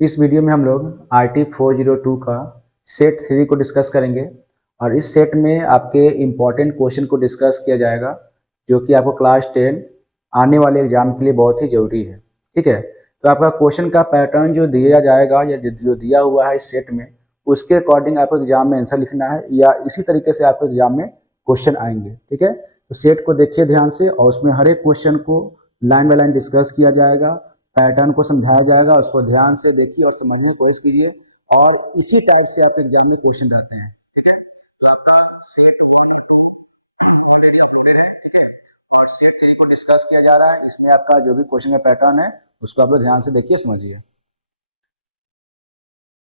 इस वीडियो में हम लोग RT 402 का सेट 3 को डिस्कस करेंगे और इस सेट में आपके इम्पॉर्टेंट क्वेश्चन को डिस्कस किया जाएगा जो कि आपको क्लास 10 आने वाले एग्जाम के लिए बहुत ही ज़रूरी है। ठीक है, तो आपका क्वेश्चन का पैटर्न जो दिया जाएगा या जो दिया हुआ है इस सेट में, उसके अकॉर्डिंग आपको एग्जाम में आंसर लिखना है या इसी तरीके से आपको एग्जाम में क्वेश्चन आएंगे। ठीक है, तो सेट को देखिए ध्यान से और उसमें हर एक क्वेश्चन को लाइन बाय लाइन डिस्कस किया जाएगा, पैटर्न को समझाया जाएगा, उसको ध्यान से देखिए और समझने की कोशिश कीजिए और इसी टाइप से आपके एग्जाम में क्वेश्चन आते हैं। ठीक है, तो आपका सेट ऑलरेडी अपलोडेड है। ठीक है, और सेट 3 को डिस्कस किया जा रहा है। इसमें आपका जो भी क्वेश्चन का पैटर्न है उसको आप लोग ध्यान से देखिए, समझिए।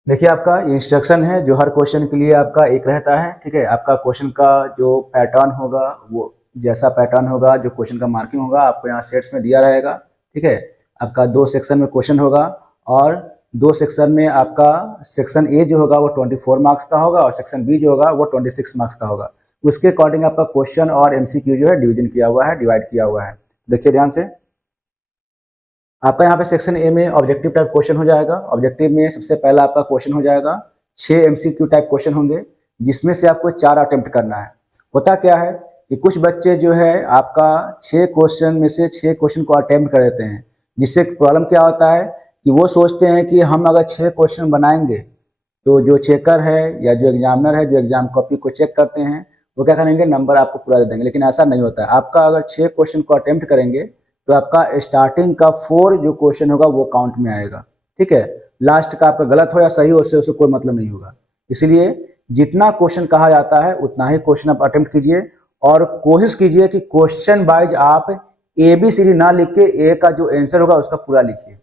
देखिए, आपका इंस्ट्रक्शन है जो हर क्वेश्चन के लिए आपका एक रहता है। ठीक है, आपका क्वेश्चन का जो पैटर्न होगा वो जैसा पैटर्न होगा, जो क्वेश्चन का मार्किंग होगा आपको यहाँ सेट्स में दिया रहेगा। ठीक है, आपका 2 सेक्शन में क्वेश्चन होगा और 2 सेक्शन में आपका सेक्शन ए जो होगा वो 24 मार्क्स का होगा और सेक्शन बी जो होगा वो 26 मार्क्स का होगा। उसके अकॉर्डिंग आपका क्वेश्चन और MCQ जो है डिवीजन किया हुआ है, डिवाइड किया हुआ है। देखिए ध्यान से, आपका यहाँ पे सेक्शन ए में ऑब्जेक्टिव टाइप क्वेश्चन हो जाएगा। ऑब्जेक्टिव में सबसे पहला आपका क्वेश्चन हो जाएगा 6 MCQ टाइप क्वेश्चन होंगे जिसमें से आपको 4 अटेम्प्ट करना है। होता क्या है कि कुछ बच्चे जो है आपका 6 क्वेश्चन में से 6 क्वेश्चन को अटेम्प्ट कर देते हैं, जिससे प्रॉब्लम क्या होता है कि वो सोचते हैं कि हम अगर 6 क्वेश्चन बनाएंगे तो जो चेकर है या जो एग्जामिनर है, जो एग्जाम कॉपी को चेक करते हैं, वो क्या करेंगे, नंबर आपको पूरा दे देंगे। लेकिन ऐसा नहीं होता है। आपका अगर 6 क्वेश्चन को अटेम्प्ट करेंगे तो आपका स्टार्टिंग का 4 जो क्वेश्चन होगा वो काउंट में आएगा। ठीक है, लास्ट का आपका गलत हो या सही हो उससे कोई मतलब नहीं होगा। इसलिए जितना क्वेश्चन कहा जाता है उतना ही क्वेश्चन आप अटेम्प्ट कीजिए और कोशिश कीजिए कि क्वेश्चन वाइज आप ABCD ना लिख के ए का जो आंसर होगा उसका पूरा लिखिए।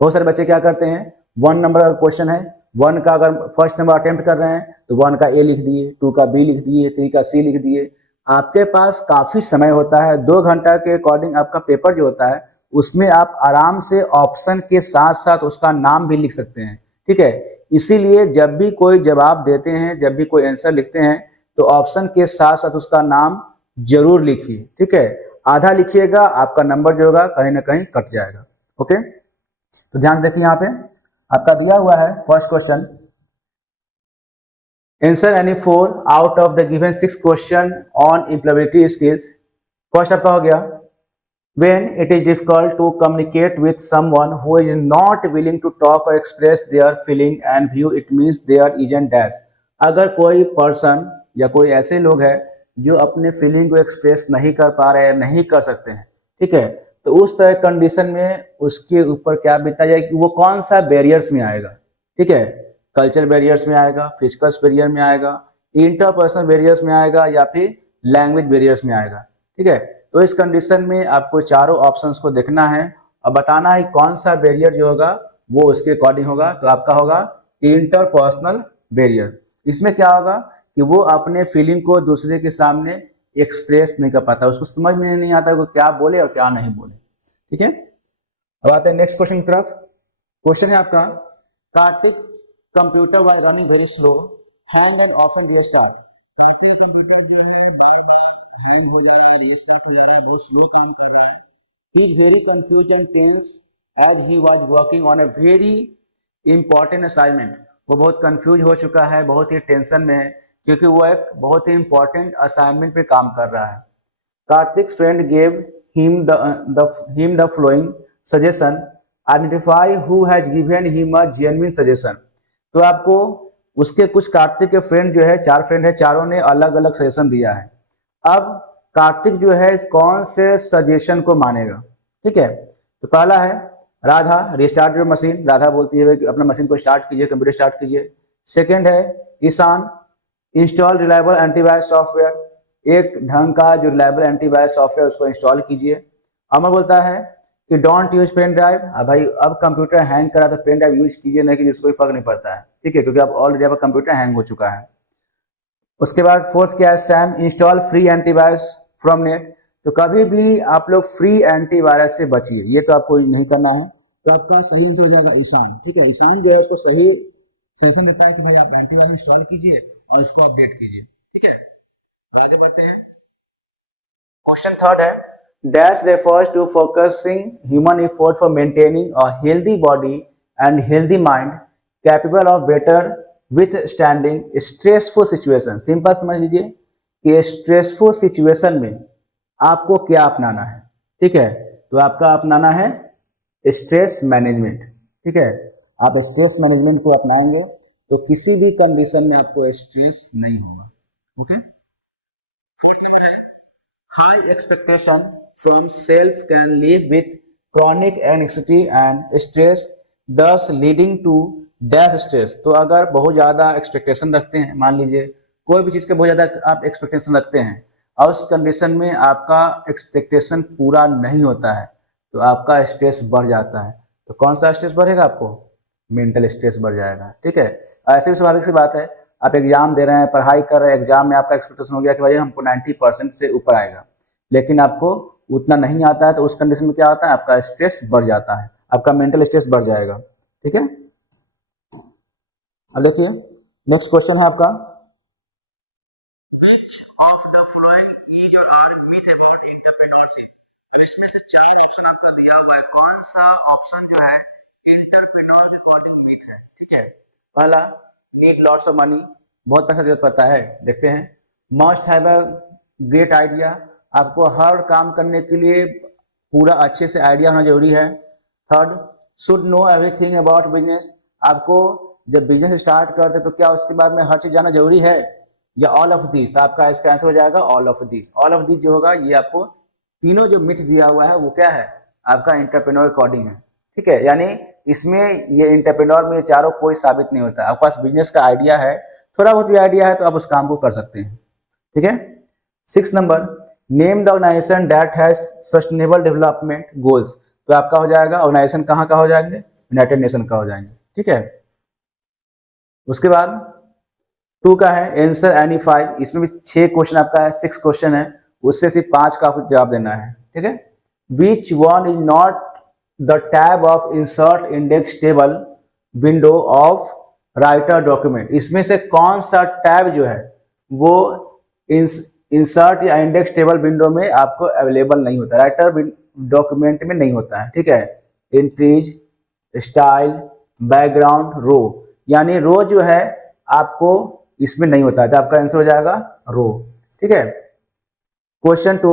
बहुत सारे बच्चे क्या करते हैं, 1 नंबर का क्वेश्चन है, 1 का अगर फर्स्ट नंबर अटेम्प्ट कर रहे हैं तो 1 का A लिख दिए, 2 का B लिख दिए, 3 का C लिख दिए। आपके पास काफी समय होता है, 2 घंटा के अकॉर्डिंग आपका पेपर जो होता है उसमें आप आराम से ऑप्शन के साथ साथ उसका नाम भी लिख सकते हैं। ठीक है, इसीलिए जब भी कोई जवाब देते हैं, जब भी कोई आंसर लिखते हैं तो ऑप्शन के साथ साथ उसका नाम जरूर लिखिए। ठीक है, आधा लिखिएगा, आपका नंबर जो होगा कहीं ना कहीं कट जाएगा। ओके, तो ध्यान से देखिए, यहाँ पे आपका दिया हुआ है first question, answer any 4 out of the given 6 question on employability skills. First आपका हो गया, when it is difficult to communicate with someone who is not willing to talk or express their feeling and view, it means there isn't dash। अगर कोई person या कोई ऐसे लोग हैं जो अपने फीलिंग को एक्सप्रेस नहीं कर पा रहे हैं, नहीं कर सकते हैं, ठीक है, तो उस तरह कंडीशन में उसके ऊपर क्या बीता जाए कि वो कौन सा बैरियर्स में आएगा। ठीक है, कल्चर बैरियर्स में आएगा, फिजिकल बैरियर में आएगा, इंटरपर्सनल बैरियर्स में आएगा या फिर लैंग्वेज बैरियर्स में आएगा। ठीक है, तो इस कंडीशन में आपको चारों ऑप्शंस को देखना है और बताना है कौन सा बैरियर जो होगा वो उसके अकॉर्डिंग होगा। तो आपका होगा इंटरपर्सनल बैरियर। इसमें क्या होगा कि वो अपने फीलिंग को दूसरे के सामने एक्सप्रेस नहीं कर पाता, उसको समझ में नहीं आता वो क्या बोले और क्या नहीं बोले। ठीक है, अब आते हैं नेक्स्ट क्वेश्चन की तरफ। क्वेश्चन है आपका, Kartik computer while running very slow hang and often restart. Kartik computer जो है बार बार हैंग हो जा रहा है, रीस्टार्ट हो जा रहा है, बहुत स्लो काम कर रहा है। He is very confuse and tense as he was working on a very important assignment. वो बहुत कंफ्यूज हो चुका है, बहुत ही टेंशन में है क्योंकि वो एक बहुत ही इंपॉर्टेंट असाइनमेंट पे काम कर रहा है। Kartik friend gave him the flowing suggestion, identify who has given him a genuine suggestion। तो आपको उसके कुछ कार्तिक के फ्रेंड जो है, 4 फ्रेंड है, चारों ने अलग अलग सजेशन दिया है। अब कार्तिक जो है कौन से सजेशन को मानेगा। ठीक है, तो पहला है Radha, restart your machine. Radha बोलती है अपना मशीन को स्टार्ट कीजिए, कंप्यूटर स्टार्ट कीजिए। सेकंड है Ishan, install reliable antivirus software. एक ढंग का जो रिलायबल एंटीवायरस सॉफ्टवेयर उसको इंस्टॉल कीजिए। अमर बोलता है कि डोंट यूज पेन ड्राइव। भाई अब कंप्यूटर हैंग करा तो पेन ड्राइव यूज कीजिए नहीं, कि कोई फर्क नहीं पड़ता है। ठीक है, क्योंकि अब ऑलरेडी आपका कंप्यूटर हैंग हो चुका है। उसके बाद फोर्थ क्या है, Sam install free antivirus from net. तो कभी भी आप लोग फ्री एंटीवायरस से बचिए, ये तो आपको नहीं करना है। तो आपका सही आंसर हो जाएगा ईशान। ठीक है, ईशान जो है उसको सही सजेशन देता है कि भाई आप एंटीवायरस इंस्टॉल कीजिए और इसको अपडेट कीजिए। ठीक है, आगे बढ़ते हैं। क्वेश्चन थर्ड है, dash refers to focusing human effort for maintaining a healthy body and healthy mind capable of better withstanding stressful situation. Simple समझ लीजिए कि स्ट्रेसफुल सिचुएशन में आपको क्या अपनाना है, ठीक है। तो आपका अपनाना है स्ट्रेस मैनेजमेंट, ठीक है। आप स्ट्रेस मैनेजमेंट को अपनाएंगे तो किसी भी कंडीशन में आपको स्ट्रेस नहीं होगा, okay. High expectation from self can leave with chronic anxiety and stress दस लीडिंग टू डैश स्ट्रेस। तो अगर बहुत ज़्यादा एक्सपेक्टेशन रखते हैं, मान लीजिए कोई भी चीज़ के बहुत ज़्यादा आप एक्सपेक्टेशन रखते हैं और उस कंडीशन में आपका एक्सपेक्टेशन पूरा नहीं होता है तो आपका स्ट्रेस बढ़ जाता है। तो कौन सा स्ट्रेस बढ़ेगा? आपको मेंटल स्ट्रेस बढ़ जाएगा, ठीक है। ऐसे भी स्वाभाविक सी बात है, आप एग्जाम दे रहे हैं, पढ़ाई कर रहे हैं, एग्जाम में आपका एक्सपेक्टेशन हो गया कि भाई हमको 90% से ऊपर आएगा, लेकिन आपको उतना नहीं आता है तो उस कंडीशन में क्या होता है? आपका स्ट्रेस बढ़ जाता है, आपका मेंटल स्ट्रेस बढ़ जाएगा, ठीक है। अब देखिए नेक्स्ट क्वेश्चन है आपका, इसमें से 4 ऑप्शन आपका दिया हुआ है, कौन सा ऑप्शन जो है एंटरप्रेन्योर के अकॉर्डिंग मीट है, ठीक है। पहला, नीड लॉट्स ऑफ मनी, बहुत पैसा जरूरत पड़ता है, देखते हैं। Must have a great idea, आपको हर काम करने के लिए पूरा अच्छे से आइडिया होना जरूरी है। Third, should know everything about business, आपको जब बिजनेस स्टार्ट करते तो क्या उसके बाद में हर चीज जाना जरूरी है, या ऑल ऑफ दिस। तो आपका इसका आंसर हो जाएगा all of this. All of this जो होगा ये आपको तीनों जो मिथ दिया हुआ है वो क्या है? आपका एंटरप्रेन्योर अकॉर्डिंग है, ठीक है। यानी इसमें ये एंटरप्रेन्योर में ये चारों कोई साबित नहीं होता। आपके पास बिजनेस का आइडिया है, थोड़ा बहुत भी आइडिया है तो आप उस काम को कर सकते हैं, ठीक है। 6 number, name the organisation that has sustainable development goals. तो आपका हो जाएगा ऑर्गेनाइजेशन कहाँ का हो जाएंगे? यूनाइटेड नेशन का हो जाएंगे, ठीक है। उसके बाद 2 का है आंसर एनी 5, इसमें भी 6 क्वेश्चन आपका है, 6 क्वेश्चन है, उससे सिर्फ 5 का जवाब देना है, ठीक है। Which one is not the tab of insert index table window of writer document, इसमें से कौन सा टैब जो है वो इंसर्ट या इंडेक्स टेबल विंडो में आपको अवेलेबल नहीं होता, राइटर डॉक्यूमेंट में नहीं होता है, ठीक है। एंट्रीज, स्टाइल, बैकग्राउंड, रो, यानी रो जो है आपको इसमें नहीं होता है, तो आपका आंसर हो जाएगा रो, ठीक है। Question 2,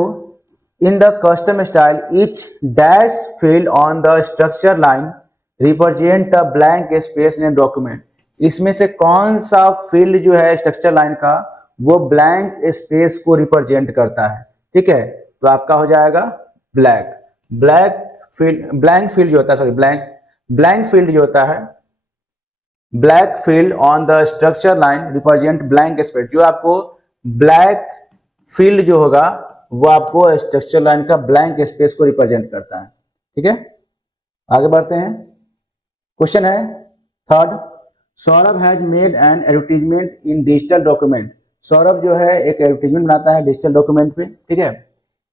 in the custom style each dash field on the structure line represent a blank space in a document, इसमें से कौन सा फील्ड जो है स्ट्रक्चर लाइन का वो ब्लैंक स्पेस को रिप्रेजेंट करता है, ठीक है। तो आपका हो जाएगा ब्लैंक फील्ड जो होता है, सॉरी ब्लैंक फील्ड जो होता है, black field on the structure line represent blank space, जो आपको ब्लैक फील्ड जो होगा वो आपको स्ट्रक्चर लाइन का ब्लैंक स्पेस को रिप्रेजेंट करता है, ठीक है। आगे बढ़ते हैं, क्वेश्चन है 3rd, Saurabh has made an advertisement in digital document, Saurabh जो है एक एडवर्टीजमेंट बनाता है डिजिटल डॉक्यूमेंट पे, ठीक है।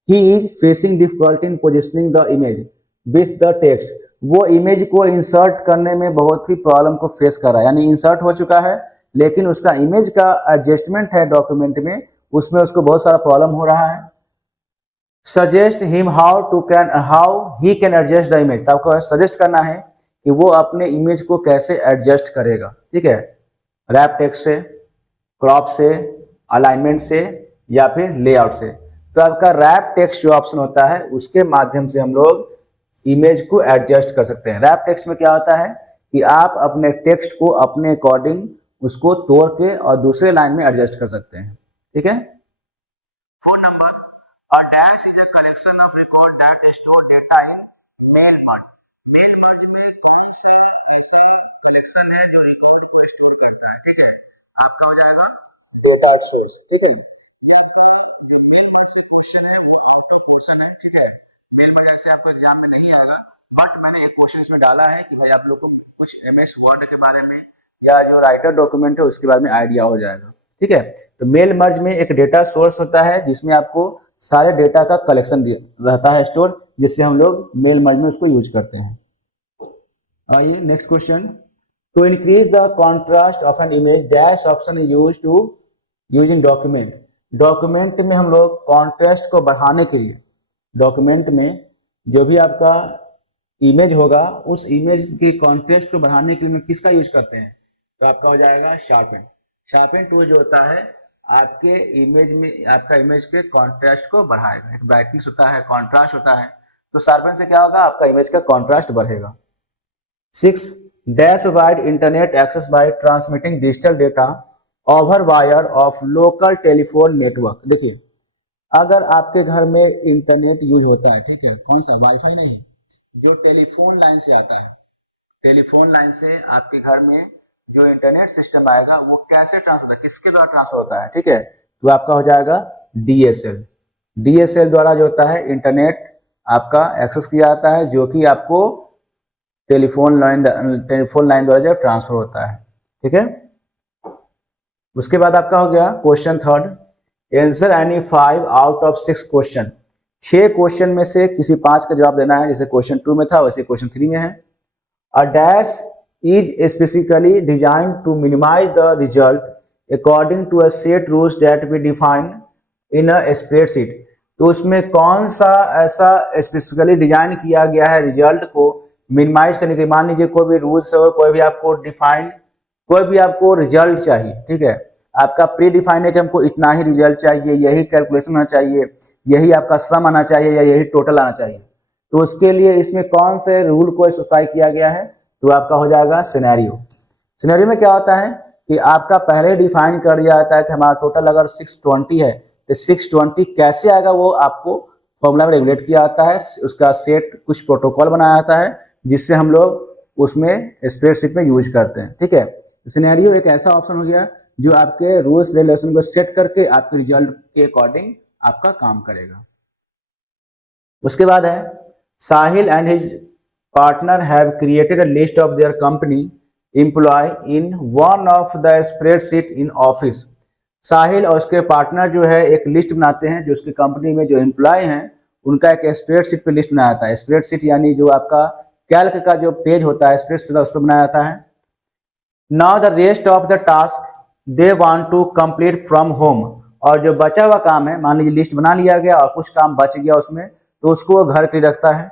He is facing difficulty in positioning the image with the text, वो इमेज को इंसर्ट करने में बहुत ही प्रॉब्लम को फेस कर रहा है, यानी इंसर्ट हो चुका है लेकिन उसका इमेज का एडजस्टमेंट है डॉक्यूमेंट में, उसमें उसको बहुत सारा प्रॉब्लम हो रहा है। Suggest him how he can adjust the image, तो आपको सजेस्ट करना है कि वो अपने इमेज को कैसे एडजस्ट करेगा, ठीक है। रैप टेक्स्ट से, क्रॉप से, अलाइनमेंट से या फिर लेआउट से। तो आपका रैप टेक्स्ट जो ऑप्शन होता है उसके माध्यम से हम लोग इमेज को एडजस्ट कर सकते हैं। रैप टेक्स्ट में क्या होता है कि आप अपने टेक्स्ट को अपने अकॉर्डिंग उसको तोड़ के और दूसरे लाइन में एडजस्ट कर सकते हैं, ठीक है। 4 number, a dash is a collection of record that store data in mail merge, mail merge में कौन से ऐसे कलेक्शन है जो रिकॉर्ड को स्टोर करता है, ठीक है। आपका हो जाएगा डेटा सोर्स, ठीक है। क्वेश्चन है, क्वेश्चन है, ठीक है। मेल मर्ज से आपको एग्जाम में नहीं आएगा, बट मैंने एक क्वेश्चन इसमें डाला है कि भाई आप लोग को कुछ एमएस वर्ड के बारे में या जो राइटर डॉक्यूमेंट है उसके बारे में आइडिया हो जाएगा, ठीक है। तो मेल मर्ज में एक डेटा सोर्स होता है जिसमें आपको सारे डेटा का कलेक्शन रहता है स्टोर, जिससे हम लोग मेल मर्ज में उसको यूज करते हैं। आइए next question, to increase the contrast of an image dash option is use in document, document में हम लोग कॉन्ट्रास्ट को बढ़ाने के लिए डॉक्यूमेंट में जो भी आपका इमेज होगा उस इमेज के कॉन्ट्रास्ट को बढ़ाने के लिए हम किसका यूज करते हैं, तो आपका हो जाएगा शार्पन। शार्पन टूल जो होता है आपके इमेज में आपका इमेज के कॉन्ट्रास्ट को बढ़ाएगा। एक ब्राइटनेस होता है, कॉन्ट्रास्ट होता है, तो शार्पन से क्या होगा, आपका इमेज का कॉन्ट्रास्ट बढ़ेगा। 6 dash provide internet access by transmitting digital data over wire of local telephone network. देखिए अगर आपके घर में इंटरनेट यूज होता है, ठीक है, कौन सा, वाईफाई नहीं, जो टेलीफोन लाइन से आता है, टेलीफोन लाइन से आपके घर में जो इंटरनेट सिस्टम आएगा वो कैसे ट्रांसफर होता है, किसके द्वारा ट्रांसफर होता है, ठीक है, तो आपका हो जाएगा डीएसएल। डीएसएल द्वारा जो होता है इंटरनेट आपका एक्सेस किया जाता है, जो कि आपको टेलीफोन लाइन द्वारा जो ट्रांसफर होता है, ठीक है। उसके बाद आपका हो गया question third, answer any 5 out of 6 question. 6 question में से किसी 5 का जवाब देना है, जैसे क्वेश्चन 2 में था वैसे क्वेश्चन 3 में है। A dash is specifically design to minimise the result according to a set rules that we define in a spreadsheet. तो उसमें कौन सा ऐसा स्पेसिफिकली डिजाइन किया गया है रिजल्ट को मिनिमाइज करने के, मान लीजिए कोई भी रूल्स हो, कोई भी आपको डिफाइन, कोई भी आपको रिजल्ट चाहिए, ठीक है, आपका प्री डिफाइन है कि हमको इतना ही रिजल्ट चाहिए, यही कैलकुलेशन होना चाहिए, यही आपका सम आना चाहिए या यही टोटल आना चाहिए, तो उसके लिए इसमें कौन से रूल को स्पेसिफाई किया गया है, तो आपका हो जाएगा सिनेरियो। सिनेरियो में क्या होता है कि आपका पहले डिफाइन कर दिया जाता है कि हमारा टोटल अगर 620 है तो 620 कैसे आएगा वो आपको फॉर्मूला में रेगुलेट किया जाता है, उसका सेट कुछ प्रोटोकॉल बनाया जाता है जिससे हम लोग उसमें स्प्रेडशीट में यूज करते हैं, ठीक है। सिनेरियो एक ऐसा ऑप्शन हो गया जो आपके रूल्स रेगुलेशन को सेट करके आपके रिजल्ट के अकॉर्डिंग आपका काम करेगा। उसके बाद है Sahil and his partner have created a list of their company employ in one of the spreadsheet in office. Sahil और उसके पार्टनर जो है एक लिस्ट बनाते हैं, जो उसकी कंपनी में जो एम्प्लॉय हैं उनका एक स्प्रेडशीट पे लिस्ट बनाया जाता है। स्प्रेडशीट यानी जो आपका कैल्क का जो पेज होता है स्प्रेडशीट उस पर बनाया जाता है। Now the rest of the task they want to complete from home. और जो बचा हुआ काम है, मान लीजिए लिस्ट बना लिया गया और कुछ काम बच गया उसमें, तो उसको वो घर के लिए रखता है।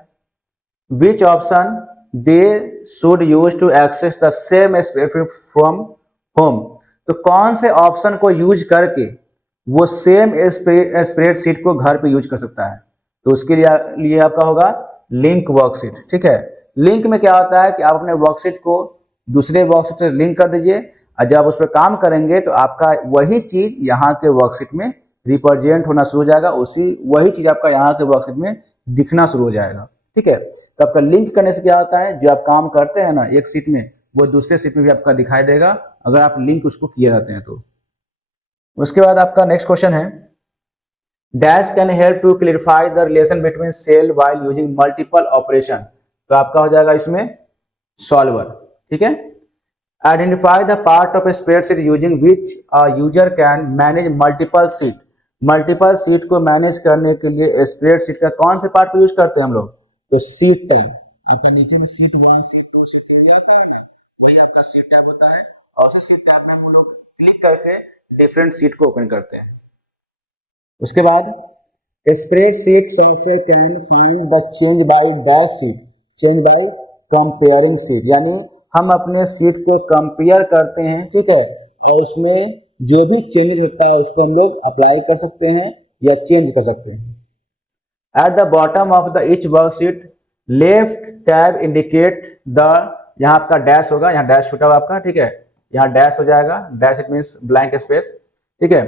Which option they should use to access the same spreadsheet from home. तो कौन से ऑप्शन को यूज करके वो सेम स्प्रेडशीट को घर पे यूज कर सकता है, तो उसके लिए आपका होगा लिंक वर्कशीट, ठीक है। लिंक में क्या होता है कि आप अपने वर्कशीट को दूसरे वर्कशीट से लिंक कर दीजिए और जब उस पर काम करेंगे तो आपका वही चीज यहाँ के वर्कशीट में रिप्रेजेंट होना शुरू हो जाएगा, वही चीज आपका यहाँ के वर्कशीट में दिखना शुरू हो जाएगा, ठीक है। तो आपका लिंक करने से क्या होता है, जो आप काम करते हैं ना एक सीट में, वो दूसरे सीट में भी आपका दिखाई देगा अगर आप लिंक उसको किए जाते हैं तो। उसके बाद आपका नेक्स्ट क्वेश्चन है dash can help to clarify the relation between cell while using multiple operation. तो आपका हो जाएगा इसमें सॉल्वर, ठीक है। Identify the part of a spreadsheet using which a user can manage multiple sheet. Multiple sheet को manage करने के लिए स्प्रेडशीट का कौन से पार्ट को यूज करते हैं हम लोग, तो सीट टैब। आपका नीचे में सीट 1 सीट 2 सीट 3 आता है ना, वही आपका सीट टैब होता है, और उसी सीट टैब में हम लोग क्लिक करके डिफरेंट सीट को ओपन करते हैं। उसके बाद spreadsheet software can find the change by dash seat, change by comparing seat, यानी हम अपने सीट को कंपेयर करते हैं, ठीक है, और उसमें जो भी चेंज होता है उसको हम लोग अप्लाई कर सकते हैं या चेंज कर सकते हैं। At the bottom of the each worksheet left tab indicate the, यहाँ आपका डैश होगा, यहाँ डैश छूटा हुआ आपका, ठीक है, यहाँ डैश हो जाएगा, dash it means blank space, ठीक है।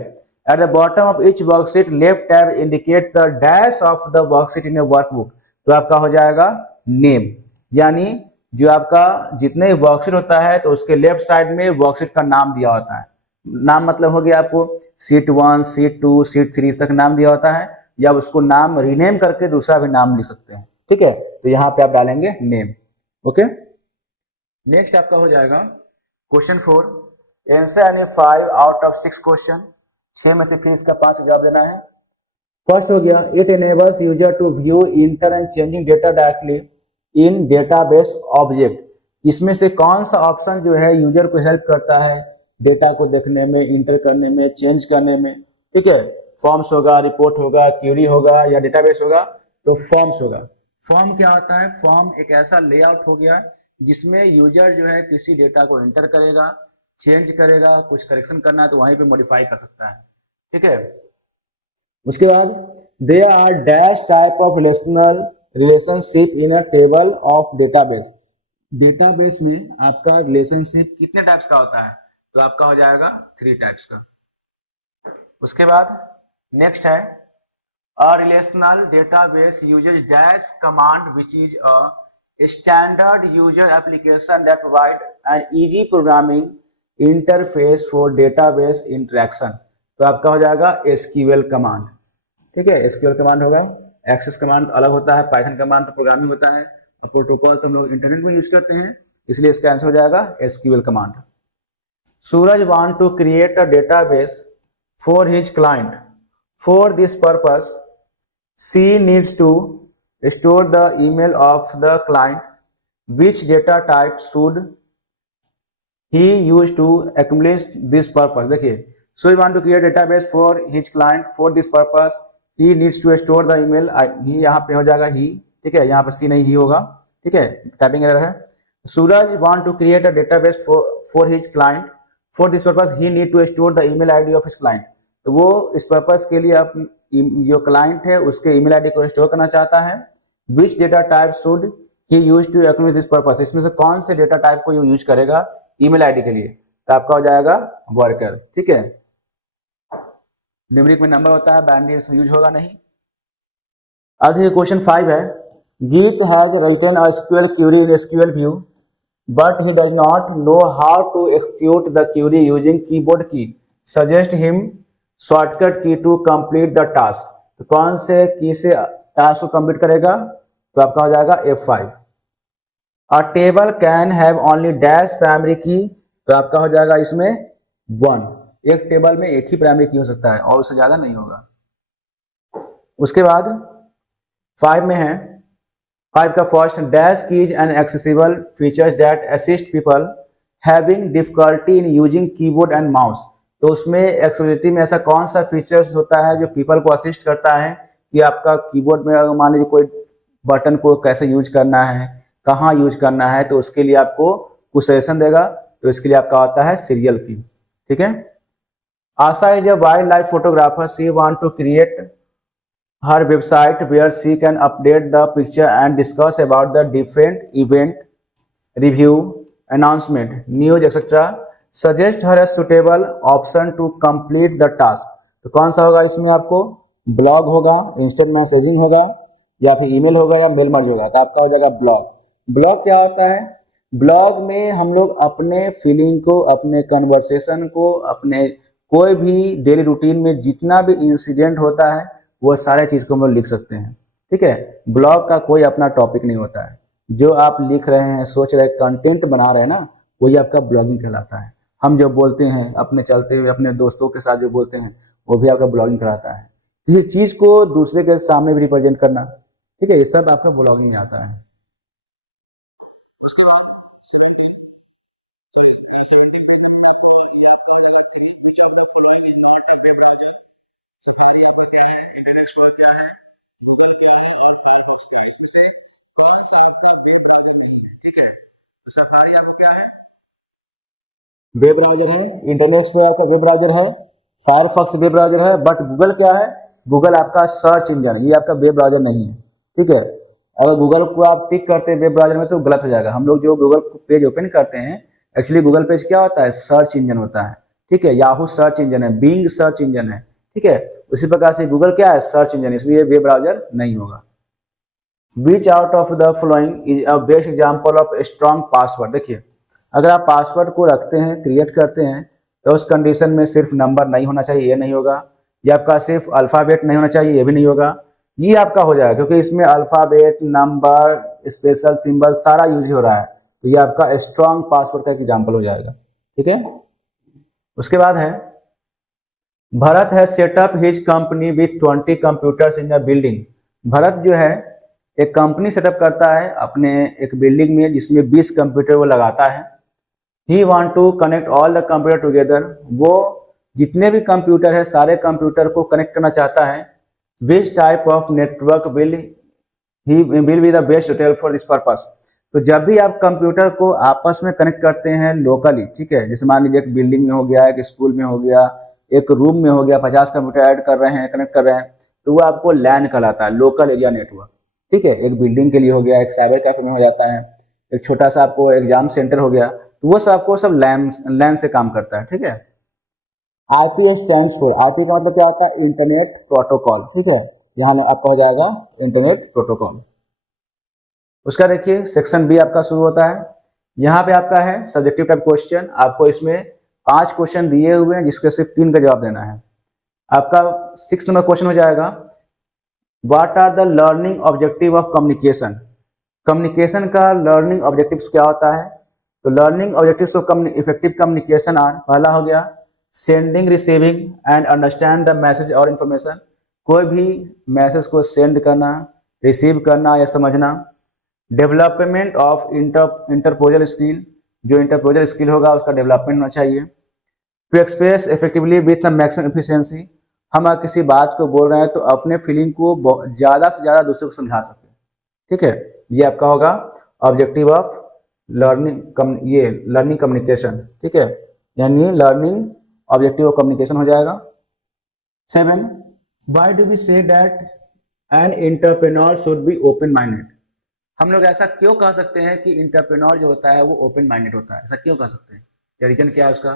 At the bottom of each worksheet left tab indicate the dash of the worksheet in A workbook. तो आपका हो जाएगा नेम, यानी जो आपका जितने वर्कशीट होता है तो उसके लेफ्ट साइड में वर्कशीट का नाम दिया होता है। नाम मतलब हो गया आपको सीट 1 सीट 2 सीट 3 तक नाम दिया होता है, या उसको नाम रीनेम करके दूसरा भी नाम लिख सकते हैं, ठीक है। तो यहाँ पे आप डालेंगे नेम, ओके। नेक्स्ट आपका हो जाएगा question 4, answer any 5 out of 6 question. 6 में से फिर इसका 5 का जवाब देना है। फर्स्ट हो गया it enables user to view enter and changing data directly in database object. इसमें से कौन सा ऑप्शन जो है यूजर को हेल्प करता है डेटा को देखने में, इंटर करने में, चेंज करने में, ठीक है। फॉर्म्स होगा, रिपोर्ट होगा, क्यूरी होगा या डेटाबेस होगा, तो फॉर्म्स होगा। फॉर्म क्या होता है? फॉर्म एक ऐसा लेआउट हो गया जिसमें यूजर जो है किसी डेटा को एंटर करेगा, चेंज करेगा, कुछ करेक्शन करना है तो वहीं पे मॉडिफाई कर सकता है। ठीक है, उसके बाद they are dash type of relationship in a table of database. Database में आपका रिलेशनशिप कितने टाइप्स का होता है? तो आपका हो जाएगा 3 टाइप्स का। उसके बाद नेक्स्ट है A relational database uses dash command, which is a standard user application that provides an easy programming interface for database interaction। तो आपका हो जाएगा SQL कमांड। ठीक है, SQL कमांड होगा। एक्सेस कमांड अलग होता है, पाइथन कमांड तो प्रोग्रामिंग होता है, और प्रोटोकॉल तो हम लोग इंटरनेट में यूज करते हैं, इसलिए इसका आंसर हो जाएगा SQL command. Suraj want to create a database for his client. For this purpose she needs to store the email of the client. Which data type should he use to accomplish this purpose? देखिए, so he want to create database for his client. For this purpose he needs to store the email. he यहाँ पे हो जाएगा he, ठीक है, यहाँ पे सी नहीं ही होगा। ठीक है, टाइपिंग एरर है। सूरज want to create a database for his client. For this purpose he need to store the email ID of his client. तो वो इस पर्पस के लिए आप जो क्लाइंट है उसके ईमेल आईडी को स्टोर करना चाहता है। Which data type should he use to acknowledge this purpose? इसमें से कौन से डेटा टाइप को यूज करेगा ईमेल आईडी के लिए? तो आपका हो जाएगा वर्कर। ठीक है, न्यूमेरिक में नंबर होता है, बाइनरी इसमें यूज होगा नहीं। अब देखिए क्वेश्चन 5 है, Geet has written a SQL query in SQL view but he does not know how to execute the query using keyboard key. Suggest him shortcut key to complete the task. तो कौन से की से टास्क को complete करेगा? तो आपका हो जाएगा F5। A table can have only dash primary की। तो आपका हो जाएगा इसमें 1। एक टेबल में एक ही प्राइमरी की हो सकता है और उससे ज्यादा नहीं होगा। उसके बाद 5 में है, 5 का first, dash keys and accessible features that assist people having difficulty in using keyboard and mouse. तो उसमें एक्सेसिबिलिटी में ऐसा कौन सा फीचर्स होता है जो पीपल को असिस्ट करता है कि आपका कीबोर्ड में अगर मान लीजिए कोई बटन को कैसे यूज करना है, कहाँ यूज करना है, तो उसके लिए आपको कुछ सजेशन देगा। तो इसके लिए आपका होता है सीरियल की। ठीक है, Asha is a wild life photographer. She want to create her website where she can update the picture and discuss about the different event, review, announcement, news etcetera. Suggest her a suitable option to complete the task. तो कौन सा होगा इसमें? आपको blog होगा, instant messaging होगा, या फिर ईमेल होगा, या मेल मर्ज होगा। तो आपका हो जाएगा ब्लॉग। ब्लॉग क्या होता है? ब्लॉग में हम लोग अपने फीलिंग को, अपने कन्वर्सेशन को, अपने कोई भी डेली रूटीन में जितना भी इंसिडेंट होता है वो सारे चीज को हम लोग लिख सकते हैं। ठीक है, ब्लॉग का कोई अपना टॉपिक नहीं होता है। जो आप लिख रहे हैं, सोच रहे हैं, कंटेंट बना रहे हैं ना, वही आपका ब्लॉगिंग कहलाता है। हम जो बोलते हैं अपने चलते हुए अपने दोस्तों के साथ जो बोलते हैं वो भी आपका ब्लॉगिंग कराता है। किसी चीज को दूसरे के सामने भी रिप्रेजेंट करना, ठीक है, ये सब आपका ब्लॉगिंग में आता है। उसके बाद सफारी आपको क्या है? वेब ब्राउजर है। इंटरनेट पे आपका वेब ब्राउजर है, फायरफॉक्स वेब ब्राउजर है। बट गूगल क्या है? गूगल आपका सर्च इंजन, ये आपका वेब ब्राउजर नहीं है। ठीक है, अगर गूगल को आप टिक करते हैं वेब ब्राउजर में तो गलत हो जाएगा। हम लोग जो गूगल पेज ओपन करते हैं, एक्चुअली गूगल पेज क्या होता है? सर्च इंजन होता है। ठीक है, याहू सर्च इंजन है, बिंग सर्च इंजन है। ठीक है, उसी प्रकार से गूगल क्या है? सर्च इंजन, इसलिए वेब ब्राउजर नहीं होगा। विच out of the following is a best example of strong password? देखिए, अगर आप पासवर्ड को रखते हैं, क्रिएट करते हैं, तो उस कंडीशन में सिर्फ नंबर नहीं होना चाहिए, ये नहीं होगा। ये आपका सिर्फ अल्फ़ाबेट नहीं होना चाहिए, ये भी नहीं होगा। ये आपका हो जाएगा क्योंकि इसमें अल्फ़ाबेट, नंबर, स्पेशल सिंबल सारा यूज हो रहा है, तो ये आपका स्ट्रॉन्ग पासवर्ड का एग्जाम्पल हो जाएगा। ठीक है, उसके बाद है, भरत है setup his company with 20 computers in a building. Bharat जो है एक कंपनी सेटअप करता है अपने एक बिल्डिंग में जिसमें 20 कंप्यूटर वो लगाता है। He want to connect all the computer together. वो जितने भी कंप्यूटर है सारे कंप्यूटर को कनेक्ट करना चाहता है। Which type of network will he will be the best hotel for this purpose. तो जब भी आप कंप्यूटर को आपस में कनेक्ट करते हैं लोकली, ठीक है, जैसे मान लीजिए एक बिल्डिंग में हो गया, एक स्कूल में हो गया, एक रूम में हो गया, 50 कंप्यूटर ऐड कर रहे हैं, कनेक्ट कर रहे हैं, तो वो आपको लैन कहलाता है, लोकल एरिया नेटवर्क। ठीक है, एक बिल्डिंग के लिए हो गया, एक साइबर कैफे में हो जाता है, एक छोटा सा आपको एग्जाम सेंटर हो गया, तो वो सब आपको सब लैन से काम करता है। ठीक है, आईपी स्टैंड्स फॉर, आईपी का मतलब क्या होता है, इंटरनेट प्रोटोकॉल। ठीक है, यहाँ आपका हो जाएगा इंटरनेट प्रोटोकॉल। उसका देखिए सेक्शन बी आपका शुरू होता है। यहाँ पे आपका है सब्जेक्टिव टाइप क्वेश्चन। आपको इसमें 5 क्वेश्चन दिए हुए हैं जिसके सिर्फ 3 का जवाब देना है। आपका 6 नंबर क्वेश्चन हो जाएगा, what are the learning objective of communication. Communication का लर्निंग ऑब्जेक्टिव्स क्या होता है? तो learning objectives of effective communication are, पहला हो गया sending, receiving and understand the message और इन्फॉर्मेशन। कोई भी मैसेज को सेंड करना, रिसीव करना या समझना। डेवलपमेंट ऑफ इंटरपोजल स्किल, जो इंटरपोजल स्किल होगा उसका डेवलपमेंट होना चाहिए। To express effectively with maximum efficiency, हम अगर किसी बात को बोल रहे हैं तो अपने फीलिंग को ज़्यादा से ज़्यादा दूसरे को समझा सकें। ठीक है, ये आपका होगा ऑब्जेक्टिव ऑफ लर्निंग, ये लर्निंग कम्युनिकेशन। ठीक है, यानी लर्निंग ऑब्जेक्टिव ऑफ कम्युनिकेशन हो जाएगा। 7, why do we say that an entrepreneur should be open minded. हम लोग ऐसा क्यों कह सकते हैं कि एंटरप्रेन्योर जो होता है वो ओपन माइंडेड होता है, ऐसा क्यों कह सकते हैं, या रीजन क्या है उसका?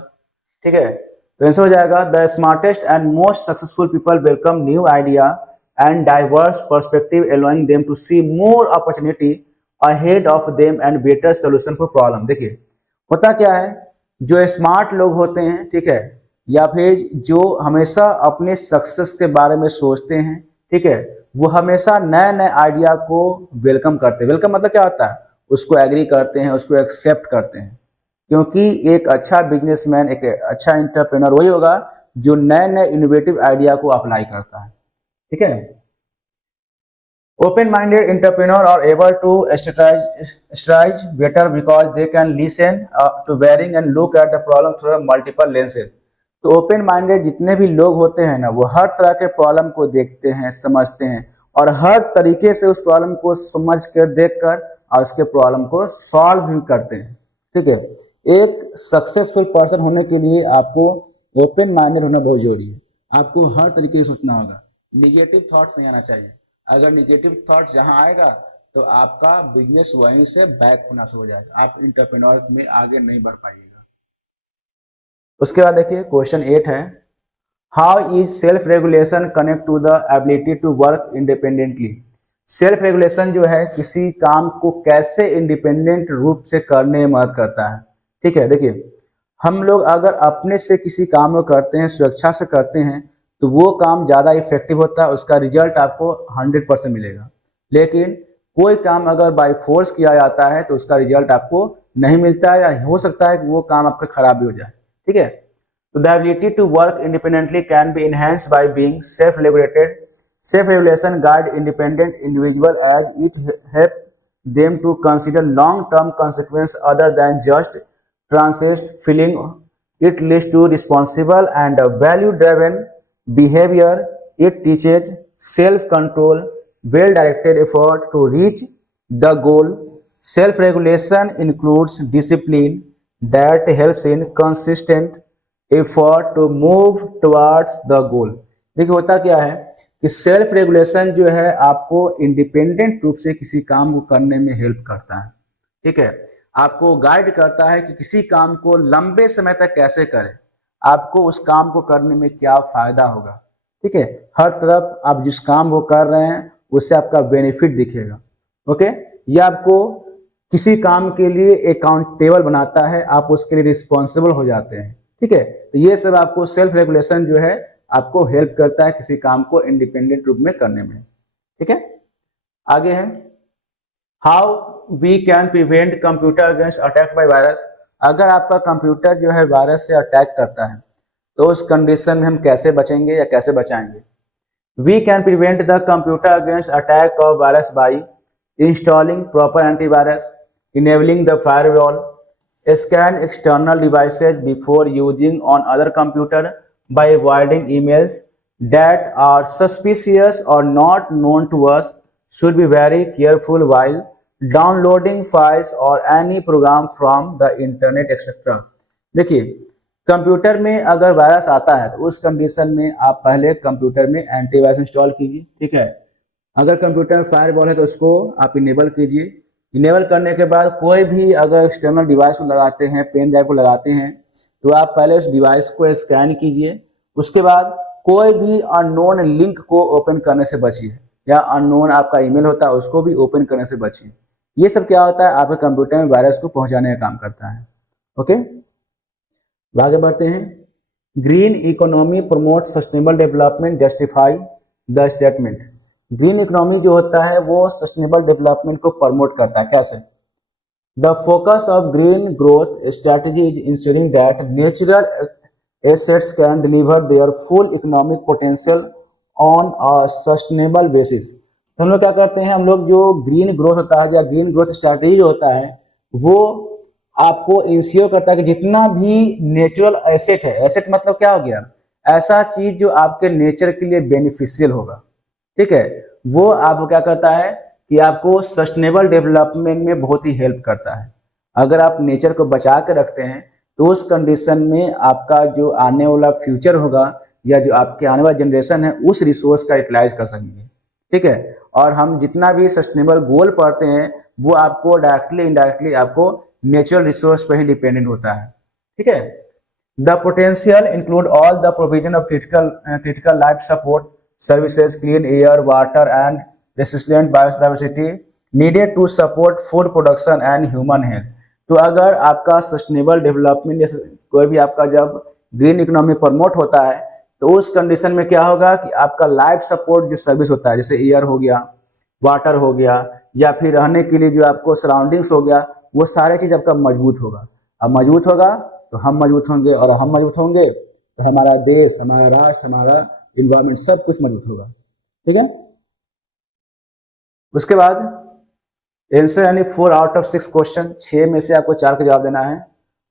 ठीक है, तो आंसर हो जाएगा the smartest and most successful people welcome new idea and diverse perspective allowing them to see more opportunity ahead of them and better solution for problem. देखिए होता क्या है, जो स्मार्ट लोग होते हैं, ठीक है, या फिर जो हमेशा अपने सक्सेस के बारे में सोचते हैं, ठीक है, वो हमेशा नए नए आइडिया को वेलकम करते हैं। वेलकम मतलब क्या होता है, उसको एग्री करते हैं, उसको एक्सेप्ट करते हैं। क्योंकि एक अच्छा बिजनेसमैन, एक अच्छा एंटरप्रेन्योर वही होगा जो नए नए इनोवेटिव आइडिया को अप्लाई करता है। ठीक है, open minded entrepreneur are able to strategize better because they can listen to varying and look at the problem through multiple lenses। तो ओपन माइंडेड जितने भी लोग होते हैं ना, वो हर तरह के प्रॉब्लम को देखते हैं, समझते हैं, और हर तरीके से उस प्रॉब्लम को समझ कर, देख कर, और उसके प्रॉब्लम को सॉल्व भी करते हैं। ठीक है, एक सक्सेसफुल पर्सन होने के लिए आपको ओपन माइंडेड होना बहुत जरूरी है। आपको हर तरीके से सोचना होगा, निगेटिव थॉट्स नहीं आना चाहिए। अगर निगेटिव थॉट्स जहां आएगा तो आपका बिजनेस वहीं से बैक होना शुरू हो जाएगा, आप एंटरप्रेन्योर में आगे नहीं बढ़ पाइएगा। उसके बाद देखिए क्वेश्चन 8 है, how is self regulation connect to the ability to work independently. Self regulation जो है किसी काम को कैसे इंडिपेंडेंट रूप से करने में मदद करता है। ठीक है, देखिए हम लोग अगर अपने से किसी काम को करते हैं, स्वेच्छा से करते हैं, तो वो काम ज़्यादा इफेक्टिव होता है, उसका रिजल्ट आपको 100% मिलेगा। लेकिन कोई काम अगर बाय फोर्स किया जाता है तो उसका रिजल्ट आपको नहीं मिलता है, या हो सकता है कि वो काम आपका खराब भी हो जाए। ठीक है, तो the ability to work independently can be enhanced by being self regulated. Self regulation guide independent individual as it help them to consider long term consequence other than just transient feeling। It leads to responsible and value driven behavior। It teaches self control, well directed effort to reach the goal। Self regulation includes discipline that helps in consistent effort to move towards the goal। देखिए होता क्या है कि self regulation जो है आपको independent रूप से किसी काम को करने में हेल्प करता है। ठीक है, आपको गाइड करता है कि किसी काम को लंबे समय तक कैसे करें, आपको उस काम को करने में क्या फायदा होगा। ठीक है, हर तरफ आप जिस काम को कर रहे हैं उससे आपका बेनिफिट दिखेगा। ओके, ये आपको किसी काम के लिए अकाउंटेबल बनाता है, आप उसके लिए रिस्पॉन्सिबल हो जाते हैं। ठीक है, तो ये सब आपको सेल्फ रेगुलेशन जो है आपको हेल्प करता है किसी काम को इंडिपेंडेंट रूप में करने में। ठीक है, आगे है how we can prevent computer against attack by virus. अगर आपका कंप्यूटर जो है वायरस से अटैक करता है तो उस कंडीशन में हम कैसे बचेंगे या कैसे बचाएंगे? We can prevent the computer against attack of virus by installing proper antivirus, enabling the firewall, scan external devices before using on other computer by avoiding emails that are suspicious or not known to us, should be very careful while downloading files or any program from the internet etc. देखिए, computer में अगर virus आता है तो उस condition में आप पहले कंप्यूटर में एंटीवायरस इंस्टॉल कीजिए, ठीक है। अगर कंप्यूटर में फायरवॉल है तो उसको आप इनेबल कीजिए। इनेबल करने के बाद कोई भी अगर एक्सटर्नल डिवाइस को लगाते हैं, पेन ड्राइव को लगाते हैं, तो आप पहले उस डिवाइस को स्कैन कीजिए। उसके बाद कोई भी अननोन लिंक को ओपन करने से बचिए, या अननोन आपका ईमेल होता है उसको भी ओपन करने से बचिए। ये सब क्या होता है, आपके कंप्यूटर में वायरस को पहुंचाने का काम करता है। ओके, आगे बढ़ते हैं। Green economy promote sustainable development, justify the statement. Green economy जो होता है वो सस्टेनेबल डेवलपमेंट को प्रमोट करता है। कैसे? The focus of green growth strategy is ensuring that natural assets can deliver there full economic potential on a sustainable basis. तो हम लोग क्या करते हैं, हम लोग जो ग्रीन ग्रोथ होता है या ग्रीन ग्रोथ स्ट्रेटजी जो होता है वो आपको इंश्योर करता है कि जितना भी नेचुरल एसेट है, एसेट मतलब क्या हो गया, ऐसा चीज जो आपके नेचर के लिए बेनिफिशियल होगा, ठीक है, वो आपको क्या करता है कि आपको सस्टेनेबल डेवलपमेंट में बहुत ही हेल्प करता है। अगर आप नेचर को बचा के रखते हैं तो उस कंडीशन में आपका जो आने वाला फ्यूचर होगा या जो आपके आने वाला जनरेशन है उस रिसोर्स का यूटिलाइज कर सकेंगे, ठीक है। और हम जितना भी सस्टेनेबल गोल पढ़ते हैं वो आपको डायरेक्टली इनडायरेक्टली आपको नेचुरल रिसोर्स पर ही डिपेंडेंट होता है, ठीक है। The potential include all the provision of critical life support services, clean air, water and resistant biodiversity needed to support food production and human health. तो अगर आपका सस्टेनेबल डेवलपमेंट जैसे कोई भी आपका जब ग्रीन इकोनॉमी प्रमोट होता है तो उस कंडीशन में क्या होगा कि आपका लाइफ सपोर्ट जो सर्विस होता है, जैसे एयर हो गया, वाटर हो गया, या फिर रहने के लिए जो आपको सराउंडिंग्स हो गया, वो सारे चीज आपका मजबूत होगा। अब मजबूत होगा तो हम मजबूत होंगे, और हम मजबूत होंगे तो हमारा देश, हमारा राष्ट्र, हमारा इन्वायरमेंट सब कुछ मजबूत होगा, ठीक है। उसके बाद आंसर यानी 4 आउट ऑफ 6 क्वेश्चन, 6 में से आपको 4 का जवाब देना है।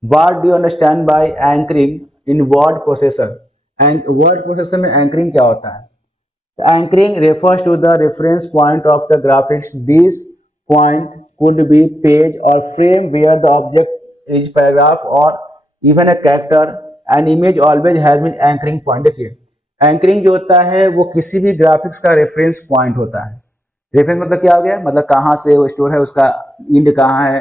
What do you understand by anchoring in word processor? Word processor में एंकरिंग क्या होता है? Anchoring refers to the reference point of the graphics. This point could be page or frame where the object is paragraph or even a character. An image always has been anchoring point। देखिए, anchoring जो होता है वो किसी भी graphics का reference point होता है। रेफरेंस मतलब क्या हो गया, मतलब कहाँ से वो स्टोर है, उसका इंड कहाँ है,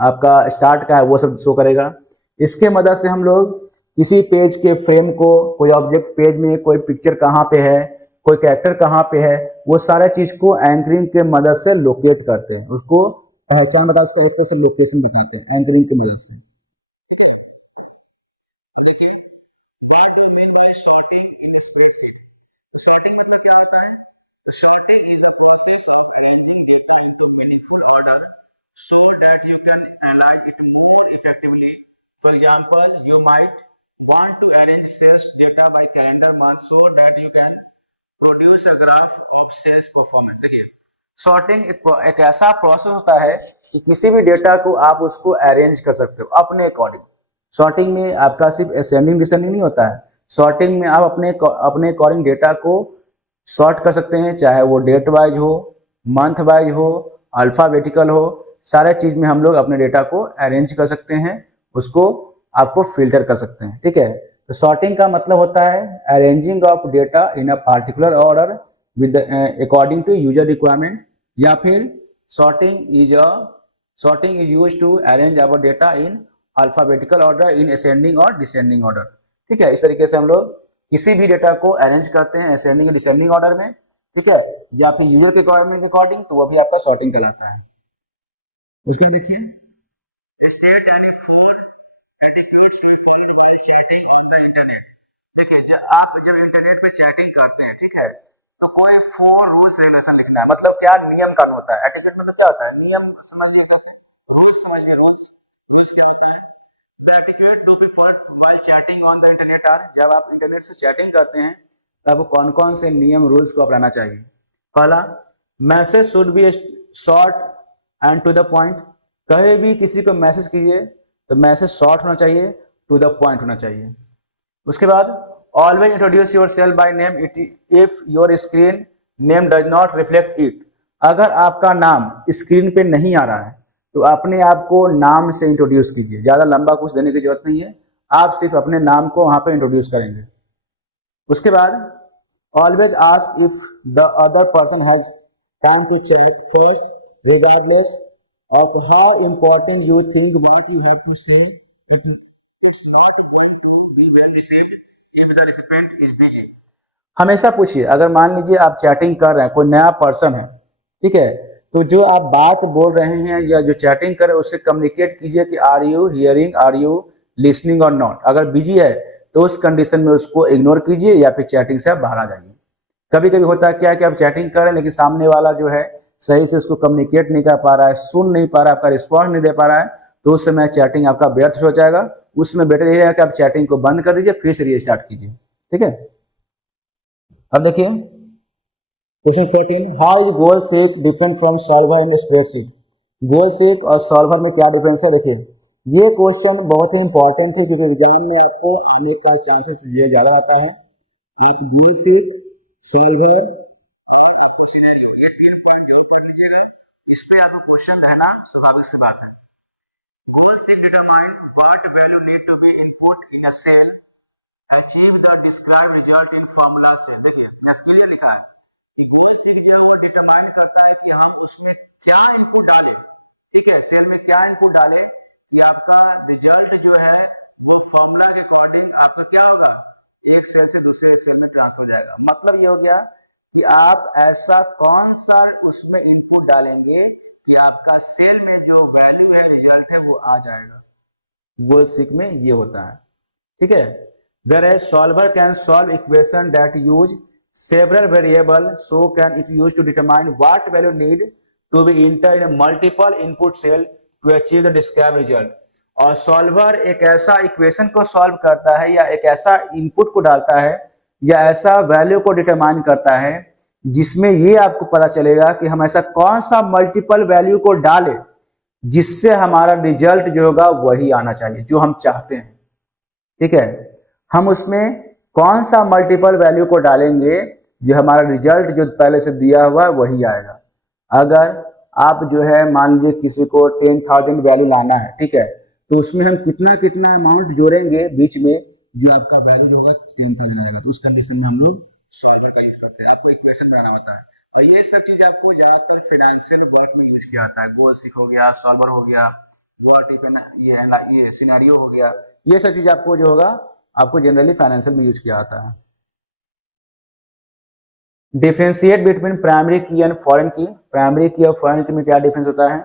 आपका स्टार्ट का है, वो सब शो करेगा। इसके मदद से हम लोग किसी पेज के फ्रेम को, कोई ऑब्जेक्ट पेज में कोई पिक्चर कहाँ पे है, कोई कैरेक्टर कहाँ पे है, वो सारा चीज को एंकरिंग के मदद से लोकेट करते हैं, उसको पहचान बता, उसका एक तरह से लोकेशन बताते हैं एंकरिंग की मदद से। सॉर्टिंग मतलब क्या होता है? Sorting is a process of arranging data into meaningful order so that you can analyze it more effectively. For example, you might want to arrange sales data by calendar month so that you can produce a graph of sales performance। देखिए, sorting एक ऐसा process होता है कि किसी भी data को आप उसको अरेंज कर सकते हो अपने अकॉर्डिंग। सॉर्टिंग में आपका सिर्फ असेंडिंग डिसेंडिंग नहीं होता है, सॉर्टिंग में आप अपने अकॉर्डिंग डेटा को सॉर्ट कर सकते हैं, चाहे वो डेट वाइज हो, मंथ वाइज हो, अल्फाबेटिकल हो, सारे चीज में हम लोग अपने डेटा को अरेंज कर सकते हैं, उसको आपको फिल्टर कर सकते हैं, ठीक है। तो सॉर्टिंग का मतलब होता है arranging of data in a particular order with according to user requirement, या फिर sorting is used to arrange our data in alphabetical order in ascending or descending order, ठीक है। इस तरीके से हम लोग किसी भी डेटा को अरेंज करते हैं ascending और descending ऑर्डर में, ठीक है, या फिर यूजर के रिक्वायरमेंट के अकॉर्डिंग, तो वो भी आपका सॉर्टिंग कहलाता है। उसके देखिए, स्टेट यानी for adequates to find while chatting on the internet. देखिए, आप जब इंटरनेट पे चैटिंग करते हैं, ठीक है, तो कोई 4 रूल्स रेगुलेशन लिखना है। मतलब क्या, नियम कानून होता है। एटिकेट मतलब क्या होता है, नियम समझिए, कैसे रूल्स समझिए। रूल्स क्या होता है? Etiquette to be followed while chatting on the internet are. जब आप इंटरनेट से चैटिंग करते हैं तब कौन कौन से नियम रूल्स को अपनाना चाहिए? पहला, message should be short and to the point. कहीं भी किसी को मैसेज कीजिए तो मैसेज शॉर्ट होना चाहिए, टू द पॉइंट होना चाहिए। उसके बाद always introduce yourself by name if your screen name does not reflect it। अगर आपका नाम स्क्रीन पे नहीं आ रहा है तो अपने आप को नाम से इंट्रोड्यूस कीजिए, ज़्यादा लंबा कुछ देने की जरूरत नहीं है, आप सिर्फ अपने नाम को वहाँ पे इंट्रोड्यूस करेंगे। उसके बाद always ask if the other person has time to chat first, regardless of how important you think what you have to say, it's not going to be well received if the recipient is busy। हमेशा पूछिए, अगर मान लीजिए आप chatting कर रहे हैं, कोई नया पर्सन है, ठीक है, तो जो आप बात बोल रहे हैं या जो चैटिंग कर रहे हैं उससे कम्युनिकेट कीजिए कि are you hearing, are you listening और नॉट। अगर बिजी है तो उस कंडीशन में उसको इग्नोर कीजिए या फिर चैटिंग से आप बाहर आ जाइए। कभी कभी होता है क्या है कि आप चैटिंग कर रहे हैं लेकिन सामने वाला जो है सही से उसको कम्युनिकेट नहीं कर पा रहा है, सुन नहीं पा रहा है, आपका रिस्पॉन्स नहीं दे पा रहा है, तो उस समय चैटिंग आपका व्यर्थ हो जाएगा। उसमें बेटर ये है कि आप चैटिंग को बंद कर दीजिए, फिर से रीस्टार्ट कीजिए। ठीक है, अब देखिए question 14, how is goal seek different from solver in spreadsheet. Goal seek और सॉल्वर में क्या डिफरेंस है? देखिए ये क्वेश्चन बहुत ही इंपॉर्टेंट है क्योंकि एग्जाम में आपको आने का चांसेस ये ज्यादा आता है। आप गोल सीक, सॉल्वर, ये 3 पॉइंट जरूर कर लीजिएगा, इस पे आपको क्वेश्चन रहना स्वाभाविक सी बात है। Goal seek determine what value need to be input in a cell achieve the described result in formula cell. देखिए जस्ट क्लियर लिखा है कि गोल सीक जो है वो डिटरमाइन करता है कि हम उसमें क्या इनपुट डालें, ठीक है, सेल में क्या इनपुट डालें कि आपका रिजल्ट जो है वो फार्मूला के अकॉर्डिंग आपका क्या होगा, एक सेल से दूसरे सेल में ट्रांसफर हो जाएगा। मतलब ये हो गया कि आप ऐसा कौन सा उसमें इनपुट डालेंगे कि आपका सेल में जो वैल्यू है, रिजल्ट है, वो आ जाएगा। गोल सीक में ये होता है, ठीक है। Whereas solver can solve equation that use several variable, so can it use to determine what value need to be entered in a multiple input cell to achieve the described result। और solver एक ऐसा equation को solve करता है या एक ऐसा input को डालता है या ऐसा वैल्यू को डिटरमाइन करता है जिसमें ये आपको पता चलेगा कि हम ऐसा कौन सा मल्टीपल वैल्यू को डालें जिससे हमारा रिजल्ट जो होगा वही आना चाहिए जो हम चाहते हैं। ठीक है, हम उसमें कौन सा मल्टीपल वैल्यू को डालेंगे जो हमारा रिजल्ट जो पहले से दिया हुआ है वही आएगा। अगर आप जो है मान लीजिए किसी को 10,000 वैल्यू लाना है, ठीक है, तो उसमें हम कितना कितना अमाउंट जोड़ेंगे बीच में जो आपका वैल्यू जो होगा 10,000 आएगा, तो उस कंडीशन में हम लोग सॉल्वर का यूज करते हैं। आपको इक्वेशन बनाना होता है और ये सब चीज आपको ज्यादातर फाइनेंशियल वर्क में यूज किया जाता है। गोल सीक हो गया, सॉल्वर हो गया, व्हाट इफ ये सिनेरियो हो गया, ये सब चीज आपको जो होगा आपको जनरली फाइनेंशियल में यूज किया जाता है। Differentiate between primary key and foreign key. Primary key और फॉरेन की में क्या डिफरेंस होता है?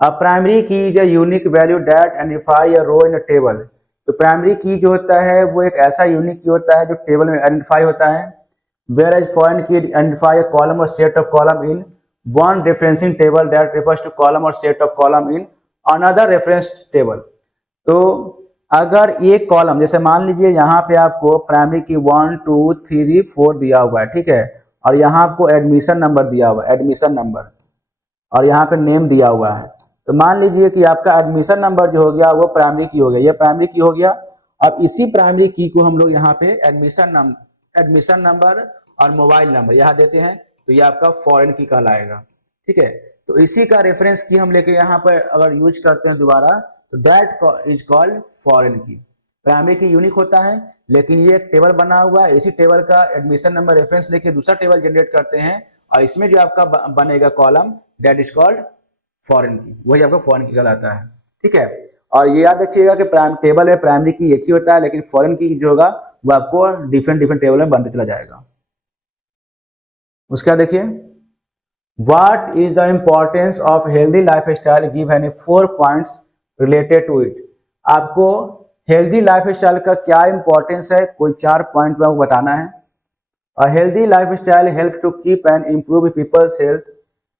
A primary key is a unique value that identify a row in a table. तो प्राइमरी की जो होता है वो एक ऐसा यूनिक की होता है जो टेबल में आइडेंटिफाई होता है। Where as foreign key identify a column और set of column in one referencing table that refers to column और set of column in another reference table. तो अगर एक कॉलम, जैसे मान लीजिए यहाँ पे आपको प्राइमरी की 1 2 3 4 दिया हुआ है, ठीक है, और यहाँ आपको एडमिशन नंबर दिया हुआ है, एडमिशन नंबर, और यहाँ पे नेम दिया हुआ है। तो मान लीजिए कि आपका एडमिशन नंबर जो हो गया वो प्राइमरी की हो गया, ये प्राइमरी की हो गया। अब इसी प्राइमरी की को हम लोग यहाँ पे एडमिशन नंबर और मोबाइल नंबर यहाँ देते हैं, तो ये आपका फॉरेन की कहलाएगा। ठीक है, तो इसी का रेफरेंस की हम लेके यहाँ पर अगर यूज करते हैं दोबारा, तो that is called foreign key. Primary की यूनिक होता है लेकिन ये एक टेबल बना हुआ है, इसी टेबल का एडमिशन नंबर रेफरेंस लेके दूसरा टेबल जनरेट करते हैं और इसमें जो आपका बनेगा column that is called foreign की, वही आपका फॉरेन की कहलाता है। ठीक है, और ये याद रखिएगा कि टेबल है प्राइमरी की एक ही होता है लेकिन फॉरेन की जो होगा वो आपको डिफरेंट टेबल में बनते चला जाएगा। उसका देखिए, what is the importance of healthy lifestyle, give any 4 points related to it. आपको हेल्दी लाइफ स्टाइल का क्या इंपॉर्टेंस है, कोई 4 पॉइंट में आपको बताना है। A healthy lifestyle help to keep and improve people's health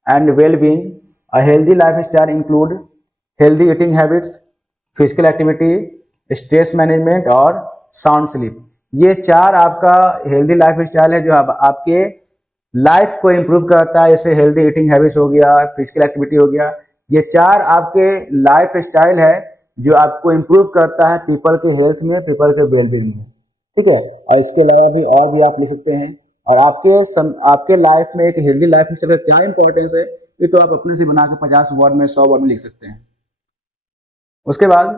and well being. A healthy lifestyle include healthy eating habits, physical activity, stress management और sound sleep. ये 4 आपका हेल्दी लाइफ स्टाइल है जो आपके life को improve करता है। जैसे हेल्दी ईटिंग हैबिट्स हो गया, फिजिकल एक्टिविटी हो गया, ये 4 आपके लाइफ स्टाइल है जो आपको इम्प्रूव करता है पीपल के हेल्थ में, पीपल के वेलबींग में। ठीक है, और इसके अलावा भी और भी आप लिख सकते हैं और आपके लाइफ में एक हेल्दी लाइफ स्टाइल का क्या इंपॉर्टेंस है, ये तो आप अपने से बना के 50 वर्ड में 100 वर्ड में लिख सकते हैं। उसके बाद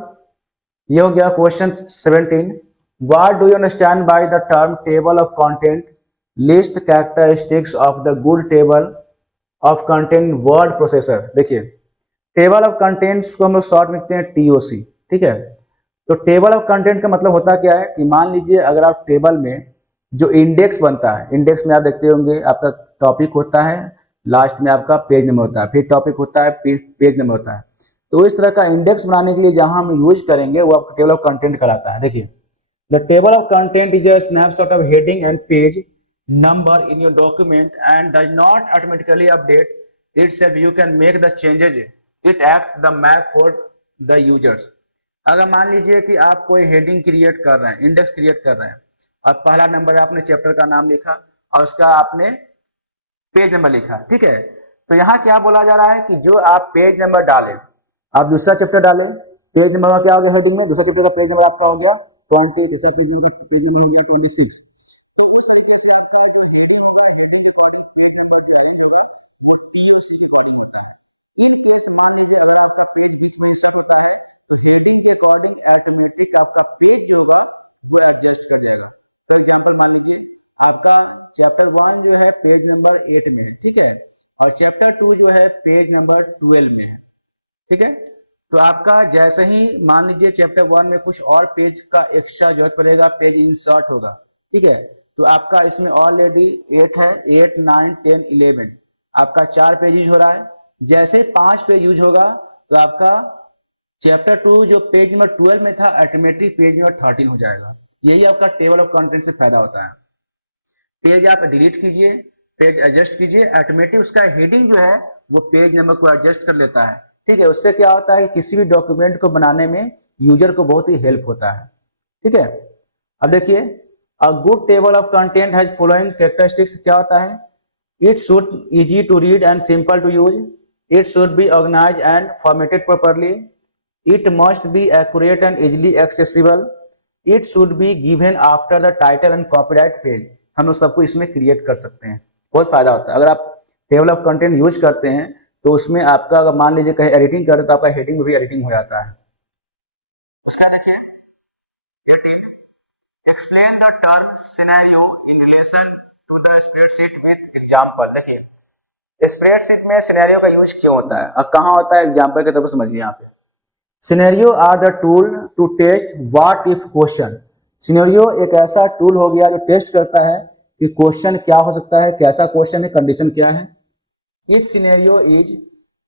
ये हो गया question 17। What do you understand by the term table of content? List characteristics of the good table of content word processor. देखिए, टेबल ऑफ कंटेंट्स को हम लोग शॉर्ट में लिखते हैं टीओसी, ठीक है। तो टेबल ऑफ कंटेंट का मतलब होता क्या है कि मान लीजिए अगर आप टेबल में जो इंडेक्स बनता है, इंडेक्स में आप देखते होंगे आपका टॉपिक होता है, लास्ट में आपका पेज नंबर होता है, फिर टॉपिक होता है, पेज नंबर होता है। तो इस तरह का इंडेक्स बनाने के लिए जहां हम यूज करेंगे वो आपका टेबल ऑफ कंटेंट कहलाता है। देखिए, the table of content is a snapshot of heading and page number in your document and does not automatically update itself. You can make the changes, it act the map for the users. अगर मान लीजिए कि आप कोई heading create कर रहे हैं, index create कर रहे हैं, और पहला नंबर आपने चैप्टर का नाम लिखा और उसका आपने पेज नंबर लिखा, ठीक है। तो यहाँ क्या बोला जा रहा है कि जो आप पेज नंबर डालें, आप दूसरा चैप्टर डालें, पेज नंबर क्या हो गया हेडिंग में, दूसरा चैप्टर का पेज नंबर आपका हो गया 20, तीसरा पेज नंबर हो गया 26। इस तरीके से आपका जो हेडिंग होगा, इन केस मान लीजिए अगर आपका पेज बीच में इंसर्ट होता है तो हेडिंग के अकॉर्डिंग ऑटोमेटिक आपका पेज जो होगा वो एडजस्ट कर जाएगा। फॉर एग्जांपल मान लीजिए आपका चैप्टर 1 जो है पेज नंबर 8 में है, ठीक है, और चैप्टर 2 जो है पेज नंबर 12 में है, ठीक है। तो आपका जैसे ही मान लीजिए चैप्टर 1 में कुछ और पेज का एक्स्ट्रा जरूरत पड़ेगा, पेज इंसर्ट होगा, ठीक है। तो आपका इसमें ऑलरेडी 8 है, 8, 9, 10, 11 आपका 4 पेज यूज हो रहा है। जैसे 5 पेज यूज होगा तो आपका चैप्टर 2 जो पेज नंबर 12 में था ऑटोमेटिक पेज नंबर 13 हो जाएगा। यही आपका टेबल ऑफ कंटेंट से फायदा होता है। पेज आप डिलीट कीजिए, पेज एडजस्ट कीजिए, ऑटोमेटिक उसका हेडिंग जो है वो पेज नंबर को एडजस्ट कर लेता है, ठीक है। उससे क्या होता है कि किसी भी डॉक्यूमेंट को बनाने में यूजर को बहुत ही हेल्प होता है, ठीक है। अब देखिए, A good table of content has following characteristics। क्या होता है? It should easy to read and simple to use. It should be organized and formatted properly. It must be accurate and easily accessible. It should be given after the title and copyright page। हम लोग सबको इसमें create कर सकते हैं, बहुत फायदा होता है। अगर आप टेबल ऑफ कंटेंट यूज करते हैं तो उसमें आपका अगर मान लीजिए कहीं एडिटिंग करते तो आपका हेडिंग में भी एडिटिंग हो जाता है। उसका देखिए, explain the term scenario in relation to the spreadsheet with example। देखिए, स्प्रेडशीट में सिनेरियो का यूज क्यों होता है और कहाँ होता है, एग्जांपल के तौर पर समझिए। यहाँ पे scenario are the tool to test what if question. Scenario एक ऐसा टूल हो गया जो टेस्ट करता है कि क्वेश्चन क्या हो सकता है, कैसा क्वेश्चन है, कंडीशन क्या है। Each scenario is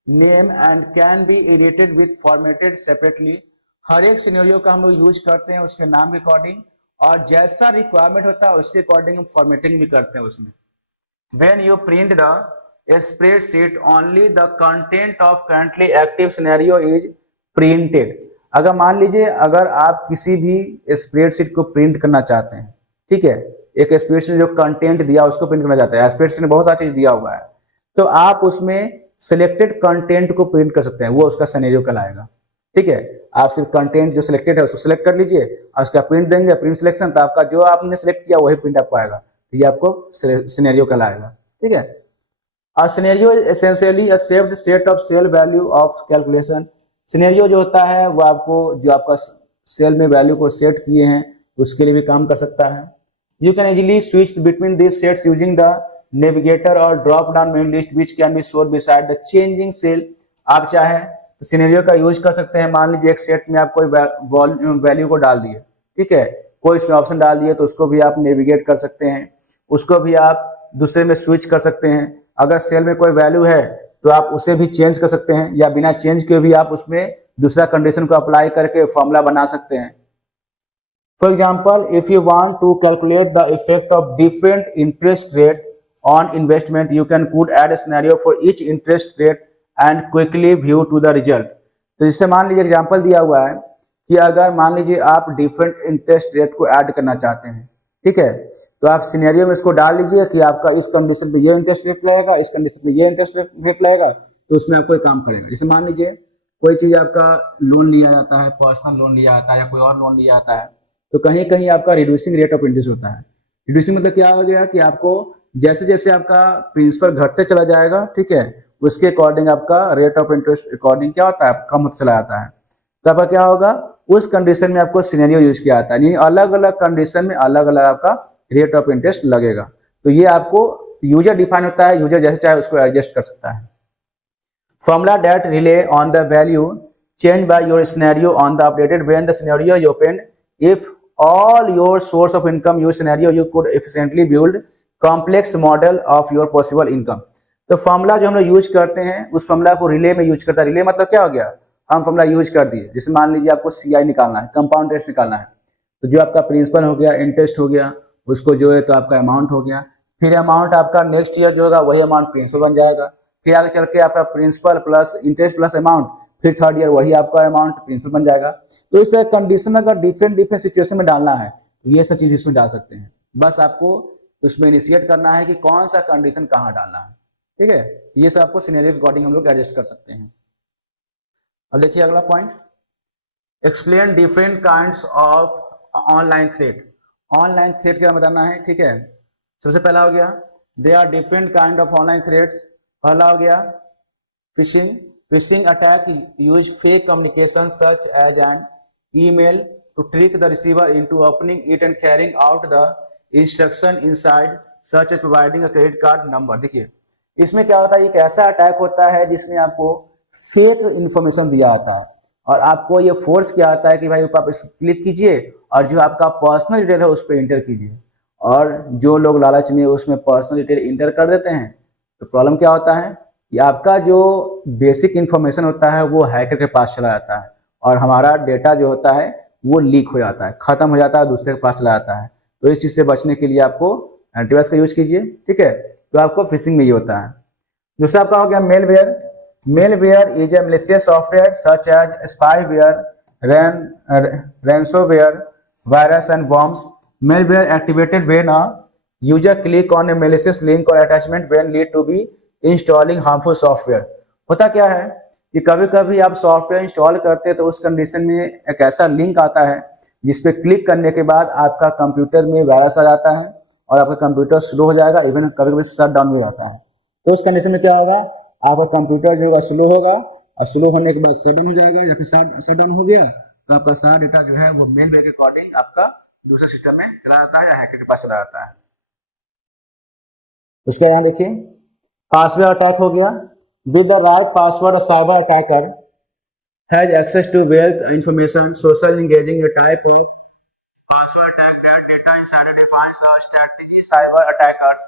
name and can be edited with formatted separately. हर एक सिनेरियो का हम लोग यूज करते हैं उसके नाम के अकॉर्डिंग, और जैसा रिक्वायरमेंट होता है उसके अकॉर्डिंग हम फॉर्मेटिंग भी करते हैं उसमें। When you print the spreadsheet, only the content of currently active scenario is printed। अगर मान लीजिए अगर आप किसी भी स्प्रेडशीट को प्रिंट करना चाहते हैं, ठीक है, एक स्प्रेडशीट में जो कंटेंट दिया उसको प्रिंट करना चाहते हैं, स्प्रेडशीट में बहुत सारी चीज दिया हुआ है, तो आप उसमें सिलेक्टेड कंटेंट को प्रिंट कर सकते हैं, वो उसका सिनेरियो कहलाएगा, ठीक है। आप सिर्फ कंटेंट जो सिलेक्टेड है उसको सिलेक्ट कर लीजिए और उसका प्रिंट देंगे, प्रिंट सिलेक्शन, तो आपका जो आपने सिलेक्ट किया वही प्रिंट आपको आएगा, तो ये आपको सिनेरियो कहलाएगा, ठीक है। और scenario essentially a saved set of cell value of calculation. Scenario जो होता है वो आपको जो आपका सेल में वैल्यू को सेट किए हैं उसके लिए भी काम कर सकता है। You can easily switch between this sets using the navigator और drop down menu list which can be showed beside the changing cell. आप चाहे तो सिनेरियो का यूज कर सकते हैं। मान लीजिए एक सेट में आप कोई वैल्यू को डाल दिए, ठीक है, कोई इसमें ऑप्शन डाल दिए, तो उसको भी आप नेविगेट कर सकते हैं, उसको भी आप दूसरे में स्विच कर सकते हैं। अगर सेल में कोई वैल्यू है तो आप उसे भी चेंज कर सकते हैं, या बिना चेंज के भी आप उसमें दूसरा कंडीशन को अप्लाई करके फॉर्मूला बना सकते हैं। For example, if you want to calculate the effect of different interest rate on investment, you can could add a scenario for each interest rate and quickly view to the result. तो जिससे मान लीजिए example दिया हुआ है कि अगर मान लीजिए आप डिफरेंट इंटरेस्ट रेट को ऐड करना चाहते हैं, ठीक है, तो आप सिनेरियो में इसको डाल लीजिए कि आपका इस कंडीशन पे ये इंटरेस्ट रेट लगेगा, इस कंडीशन पे ये इंटरेस्ट रेट लगेगा, तो उसमें आपको काम करेगा। जैसे मान लीजिए कोई चीज आपका लोन लिया जाता है, पर्सनल लोन लिया जाता है या कोई और लोन लिया जाता है, तो कहीं कहीं आपका रिड्यूसिंग रेट ऑफ इंटरेस्ट होता है, रिड्यूसिंग मतलब क्या हो गया कि आपको जैसे जैसे आपका प्रिंसिपल घटते चला जाएगा, ठीक है, उसके अकॉर्डिंग आपका रेट ऑफ इंटरेस्ट अकॉर्डिंग क्या होता है, कम होता चला जाता है। तो आपका क्या होगा, उस कंडीशन में आपको सिनेरियो यूज किया जाता है, यानी अलग अलग कंडीशन में अलग अलग आपका रेट ऑफ इंटरेस्ट लगेगा। तो ये आपको यूजर डिफाइन होता है, यूजर जैसे चाहे उसको एडजस्ट कर सकता है। Formula that relay on the value change by your scenario on the updated when the scenario is open, if all your source of income use scenario you could efficiently build complex model of your possible income। तो formula जो हम लोग use करते हैं उस formula को relay में use करता है। रिले मतलब क्या हो गया, हम फॉर्मूला यूज कर दिए, जैसे मान लीजिए आपको सीआई निकालना है, कंपाउंड इंटरेस्ट निकालना है, तो जो आपका प्रिंसिपल हो गया, इंटरेस्ट हो गया, उसको जो है तो आपका अमाउंट हो गया, फिर अमाउंट आपका नेक्स्ट ईयर जो होगा वही अमाउंट प्रिंसिपल बन जाएगा, फिर आगे चल के आपका principal plus interest plus amount, फिर थर्ड ईयर वही आपका अमाउंट प्रिंसिपल बन जाएगा। तो इस तरह कंडीशन अगर डिफरेंट डिफरेंट सिचुएशन में डालना है तो ये सब चीज इसमें डाल सकते हैं। बस आपको उसमें इनिशिएट करना है कि कौन सा कंडीशन कहाँ डालना है, ठीक है। ये सब आपको सिनेरियो के अकॉर्डिंग हम लोग एडजस्ट कर सकते हैं। अब देखिए अगला point, explain different kinds of online threat. Online threat क्या बताना है, ठीक है। सबसे पहला हो गया they are different kind of online threats. पहला हो गया phishing. Phishing attack use fake communication such as an email to trick the receiver into opening it and carrying out the instruction inside, such as providing a credit card number। देखिए इसमें क्या होता है, एक ऐसा अटैक होता है जिसमें आपको फेक इंफॉर्मेशन दिया जाता है और आपको ये फोर्स किया जाता है कि भाई आप इस क्लिक कीजिए और जो आपका पर्सनल डिटेल है उस पर इंटर कीजिए, और जो लोग लालच में उसमें पर्सनल डिटेल इंटर कर देते हैं तो प्रॉब्लम क्या होता है कि आपका जो बेसिक इन्फॉर्मेशन होता है वो हैकर के पास चला जाता है और हमारा डेटा जो होता है वो लीक हो जाता है, खत्म हो जाता है, दूसरे के पास चला जाता है। तो इस चीज़ से बचने के लिए आपको एंटीवायरस का यूज कीजिए, ठीक है। तो आपको फिशिंग में ये होता है। दूसरा आपका हो गया malware. Malware is a malicious software such as spyware, ransomware, virus and worms. Malware activated when a user click on a malicious link और attachment when lead to be installing harmful software. होता क्या है कि कभी कभी आप software install करते हैं तो उस कंडीशन में एक ऐसा लिंक आता है जिस पे क्लिक करने के बाद आपका कंप्यूटर में वायरस आ जाता है और आपका कंप्यूटर स्लो हो जाएगा, इवन कभी कभी शट डाउन भी जाता है। तो उस कंडीशन में क्या होगा, आपका कंप्यूटर जो होगा स्लो होगा और स्लो होने के बाद शट डाउन हो जाएगा, या फिर शट डाउन हो गया तो आपका सारा डेटा जो है वो मेलवेयर के अकॉर्डिंग आपका दूसरे सिस्टम में चला जाता है या हैकर के पास चला जाता है। उसका यहाँ देखिए पासवर्ड अटैक हो गया। With the right password cyber attacker has access to wealth information social engaging a type of password attack that data insider defines a strategy cyber attackers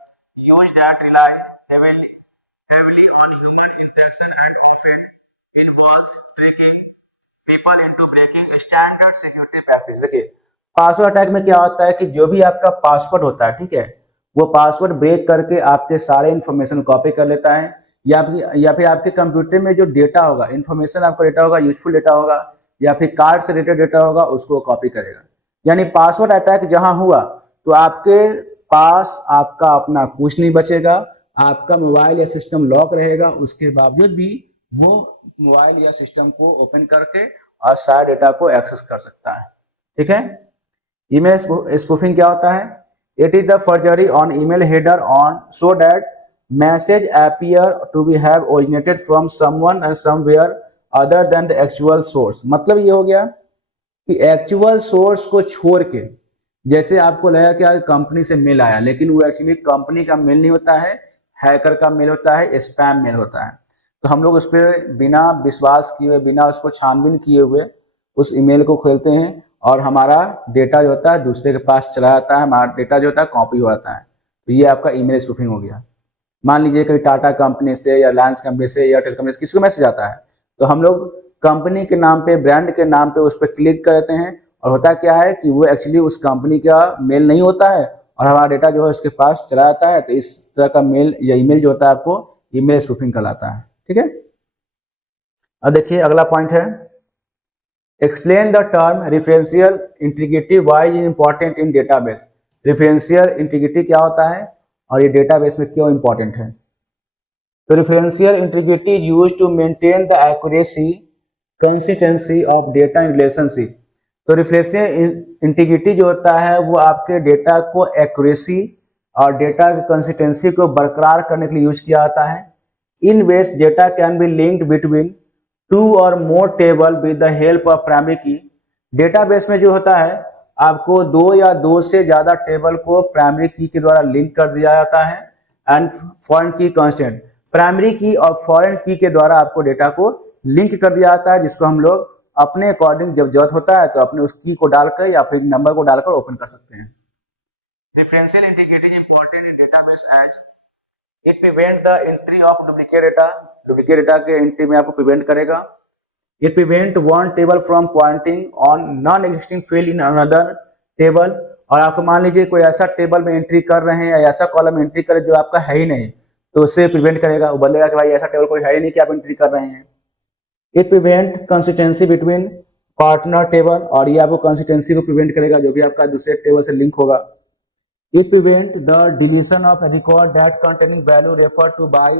use that relies heavily on human interaction and often involves tricking people into breaking standard security practice। देखिए password attack में क्या होता है कि जो भी आपका password होता है, ठीक है, वो पासवर्ड ब्रेक करके आपके सारे इन्फॉर्मेशन कॉपी कर लेता है, या फिर आपके कंप्यूटर में जो डेटा होगा, इन्फॉर्मेशन आपका डेटा होगा, यूजफुल डेटा होगा या फिर कार्ड से रिलेटेड डेटा होगा, उसको कॉपी करेगा। यानी पासवर्ड अटैक जहां हुआ तो आपके पास आपका अपना कुछ नहीं बचेगा, आपका मोबाइल या सिस्टम लॉक रहेगा, उसके बावजूद भी वो मोबाइल या सिस्टम को ओपन करके और सारे डेटा को एक्सेस कर सकता है, ठीक है। ईमेल स्पूफिंग क्या होता है, it is the forgery on email header on so that message appear to be have originated from someone and somewhere other than the actual source। मतलब ये हो गया कि एक्चुअल सोर्स को छोड़ के, जैसे आपको लगा कि कंपनी से मेल आया, लेकिन वो एक्चुअली कंपनी का मेल नहीं होता है, हैकर का मेल होता है, स्पैम मेल होता है। तो हम लोग उस पर बिना विश्वास किए हुए, बिना उसको छानबीन किए हुए उस ईमेल को खोलते हैं और हमारा डेटा जो होता है दूसरे के पास चला जाता है, हमारा डेटा जो होता है कॉपी हो जाता है। तो ये आपका ईमेल स्पूफिंग हो गया। मान लीजिए कोई टाटा कंपनी से या रिलायंस कंपनी से, एयरटेल कंपनी से किसी को मैसेज आता है तो हम लोग कंपनी के नाम पे, ब्रांड के नाम पे उस पर क्लिक करते हैं और होता क्या है कि वो एक्चुअली उस कंपनी का मेल नहीं होता है और हमारा डेटा जो है उसके पास चला जाता है। तो इस तरह का मेल या ईमेल जो होता है आपको ईमेल स्पूफिंग कहलाता है, ठीक है। अब देखिए अगला पॉइंट है explain the term referential integrity why is important in database. Referential integrity क्या होता है और ये डेटाबेस में क्यों इंपॉर्टेंट है। तो referential integrity is used to maintain the accuracy consistency of data in relationship. तो रिफ्लेक्सिव इंटीग्रिटी जो होता है वो आपके डेटा को एक्यूरेसी और डेटा की कंसिस्टेंसी को बरकरार करने के लिए यूज किया जाता है। In ways data can be linked between two और more table with the help of primary key. Database में जो होता है आपको दो या दो से ज्यादा टेबल को प्राइमरी की के द्वारा लिंक कर दिया जाता है एंड फॉरेन की कांस्टेंट। प्राइमरी की और फॉरेन की के द्वारा आपको डेटा को लिंक कर दिया जाता है, जिसको हम लोग अपने अकॉर्डिंग जब जरूरत होता है तो अपने उस की को डालकर या फिर नंबर को डालकर ओपन कर सकते हैं। Differential integrity is important in database as it prevent the entry of duplicate data. Duplicate data के एंट्री में आपको प्रिवेंट करेगा। It prevent one table from pointing on non existing field in another table. और आपको मान लीजिए कोई ऐसा टेबल में एंट्री कर रहे हैं या ऐसा कॉलम एंट्री करें जो आपका है ही नहीं, तो उससे प्रिवेंट करेगा। वो बोलेगा कि भाई ऐसा टेबल कोई है ही नहीं कि आप एंट्री कर रहे हैं। It prevent consistency between partner table, और ये आपको कंसिस्टेंसी को प्रिवेंट करेगा जो भी आपका दूसरे टेबल से लिंक होगा। It prevent the deletion of a record that containing value referred to by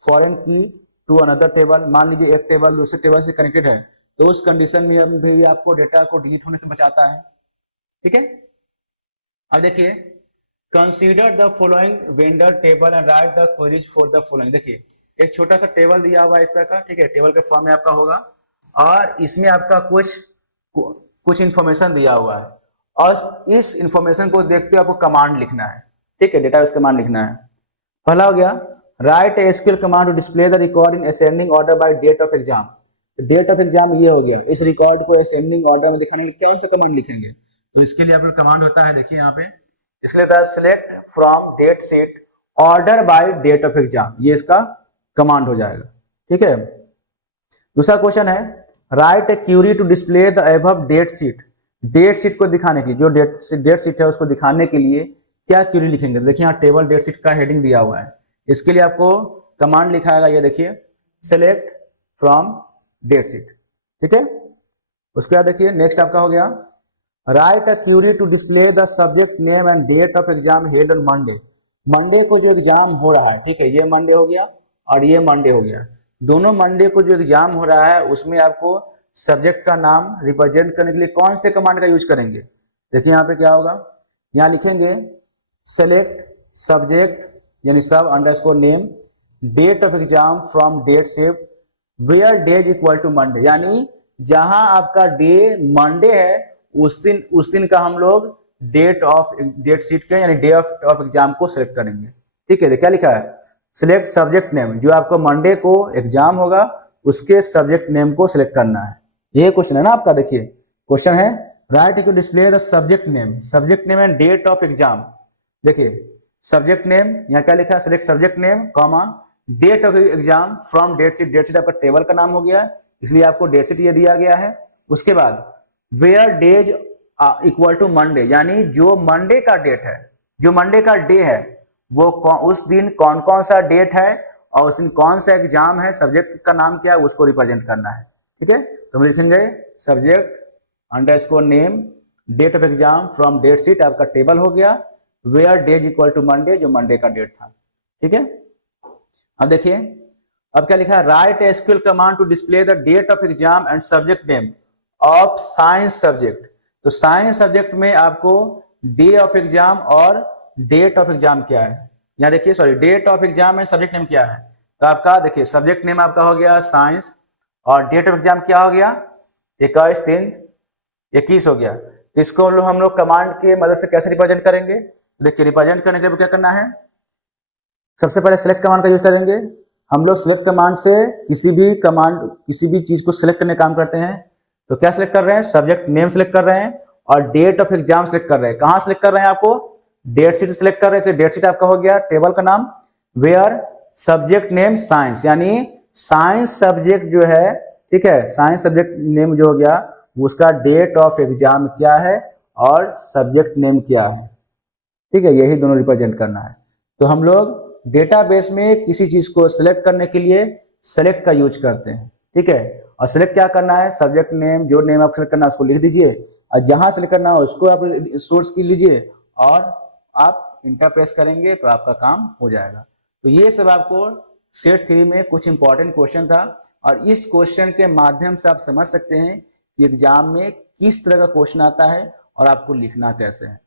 foreign key to another table। मान लीजिए एक टेबल दूसरे टेबल से कनेक्टेड है तो उस कंडीशन में भी आपको डेटा को डिलीट होने से बचाता है। ठीक है, अब देखिए consider the following vendor table and right the queries for the following. देखिए एक छोटा सा टेबल दिया हुआ है इस तरह का, ठीक है, टेबल के फॉर्म में आपका होगा और इसमें आपका कुछ इंफॉर्मेशन दिया हुआ है और इस इंफॉर्मेशन को देखते हुए आपको कमांड लिखना है। ठीक है, डेटाबेस कमांड लिखना है। पहला हो गया write a SQL command to display the record in ascending order by date of exam. Date of exam ये हो गया, इस रिकॉर्ड को असेंडिंग ऑर्डर में दिखाने के लिए कौन सा कमांड लिखेंगे, तो इसके लिए आप लोग कमांड होता है, देखिए यहाँ पे इसके लिए होता है select from date sheet order by date of exam, ये इसका कमांड हो जाएगा। ठीक है, दूसरा क्वेश्चन है write a query to display the above date sheet. Date sheet को दिखाने की जो डेट शीट है उसको दिखाने के लिए क्या क्यूरी लिखेंगे। देखिए यहाँ टेबल डेट शीट का हेडिंग दिया हुआ है, इसके लिए आपको कमांड लिखाएगा, ये देखिए सेलेक्ट फ्रॉम डेट शीट। ठीक है, उसके बाद देखिए नेक्स्ट आपका हो गया write a query to display the subject name and date of exam held on Monday. Monday को जो एग्जाम हो रहा है, ठीक है, ये मंडे हो गया और ये मंडे हो गया, दोनों मंडे को जो एग्जाम हो रहा है उसमें आपको सब्जेक्ट का नाम रिप्रेजेंट करने के लिए कौन से कमांड का यूज करेंगे। देखिए यहाँ पे क्या होगा, यहाँ लिखेंगे सेलेक्ट सब्जेक्ट यानी sub underscore name date of exam from date shift where days equal to Monday, यानी जहां आपका डे मंडे है उस दिन का हम लोग डेट शीट के यानी डे ऑफ एग्जाम को सिलेक्ट करेंगे। ठीक है, क्या लिखा है सिलेक्ट सब्जेक्ट नेम, जो आपको मंडे को एग्जाम होगा उसके सब्जेक्ट नेम को सिलेक्ट करना है। ये क्वेश्चन है ना आपका, देखिए क्वेश्चन है write to display the subject name and date of exam. देखिए सब्जेक्ट नेम यहाँ क्या लिखा है select subject name comma date of exam from date sheet आपका टेबल का नाम हो गया इसलिए आपको डेट शीट ये दिया गया है। उसके बाद where days equal to Monday, यानी जो मंडे का डेट है, जो मंडे का डे है वो उस दिन कौन कौन सा डेट है और उस दिन कौन सा एग्जाम है, सब्जेक्ट का नाम क्या है उसको रिप्रेजेंट करना है। ठीक है, तो हम लिखेंगे subject underscore name date of exam from date sheet, आपका टेबल हो गया, where days equal to Monday, जो मंडे का डेट था। ठीक है, अब देखिए अब क्या लिखा है write SQL command to display the date of exam and subject name of science subject. तो साइंस सब्जेक्ट में आपको डे ऑफ एग्जाम और डेट ऑफ एग्जाम क्या है, यहाँ देखिए सॉरी डेट ऑफ एग्जाम में सब्जेक्ट नेम क्या है, तो आपका देखिए सब्जेक्ट नेम आपका हो गया साइंस और डेट ऑफ एग्जाम क्या हो गया 21/3/21 हो गया। इसको हम लोग कमांड की मदद से कैसे रिप्रेजेंट करेंगे, देखिए रिप्रेजेंट करने के लिए क्या करना है, सबसे पहले सिलेक्ट कमांड का यूज करेंगे। हम लोग सिलेक्ट कमांड से किसी भी चीज को सिलेक्ट करने का काम करते हैं, तो क्या सिलेक्ट कर रहे हैं सब्जेक्ट नेम सिलेक्ट कर रहे हैं और डेट ऑफ एग्जाम सिलेक्ट कर रहे हैं। कहां सिलेक्ट कर रहे हैं, आपको डेट शीट सिलेक्ट कर रहे हैं, इसलिए डेट शीट आपका हो गया टेबल का नाम, वेयर सब्जेक्ट नेम साइंस, यानी साइंस सब्जेक्ट जो है, ठीक है, साइंस सब्जेक्ट नेम जो हो गया उसका डेट ऑफ एग्जाम क्या है और सब्जेक्ट नेम क्या है। ठीक है, यही दोनों रिप्रेजेंट करना है। तो हम लोग डेटाबेस में किसी चीज को सिलेक्ट करने के लिए सेलेक्ट का यूज करते हैं। ठीक है, और सिलेक्ट क्या करना है सब्जेक्ट नेम, जो नेम आप सिलेक्ट करना है उसको लिख दीजिए और जहां सिलेक्ट करना है उसको आप सोर्स की लीजिए और आप इंटर प्रेस करेंगे तो आपका काम हो जाएगा। तो ये सब आपको सेट 3 में कुछ इंपॉर्टेंट क्वेश्चन था और इस क्वेश्चन के माध्यम से आप समझ सकते हैं कि एग्जाम में किस तरह का क्वेश्चन आता है और आपको लिखना कैसे है।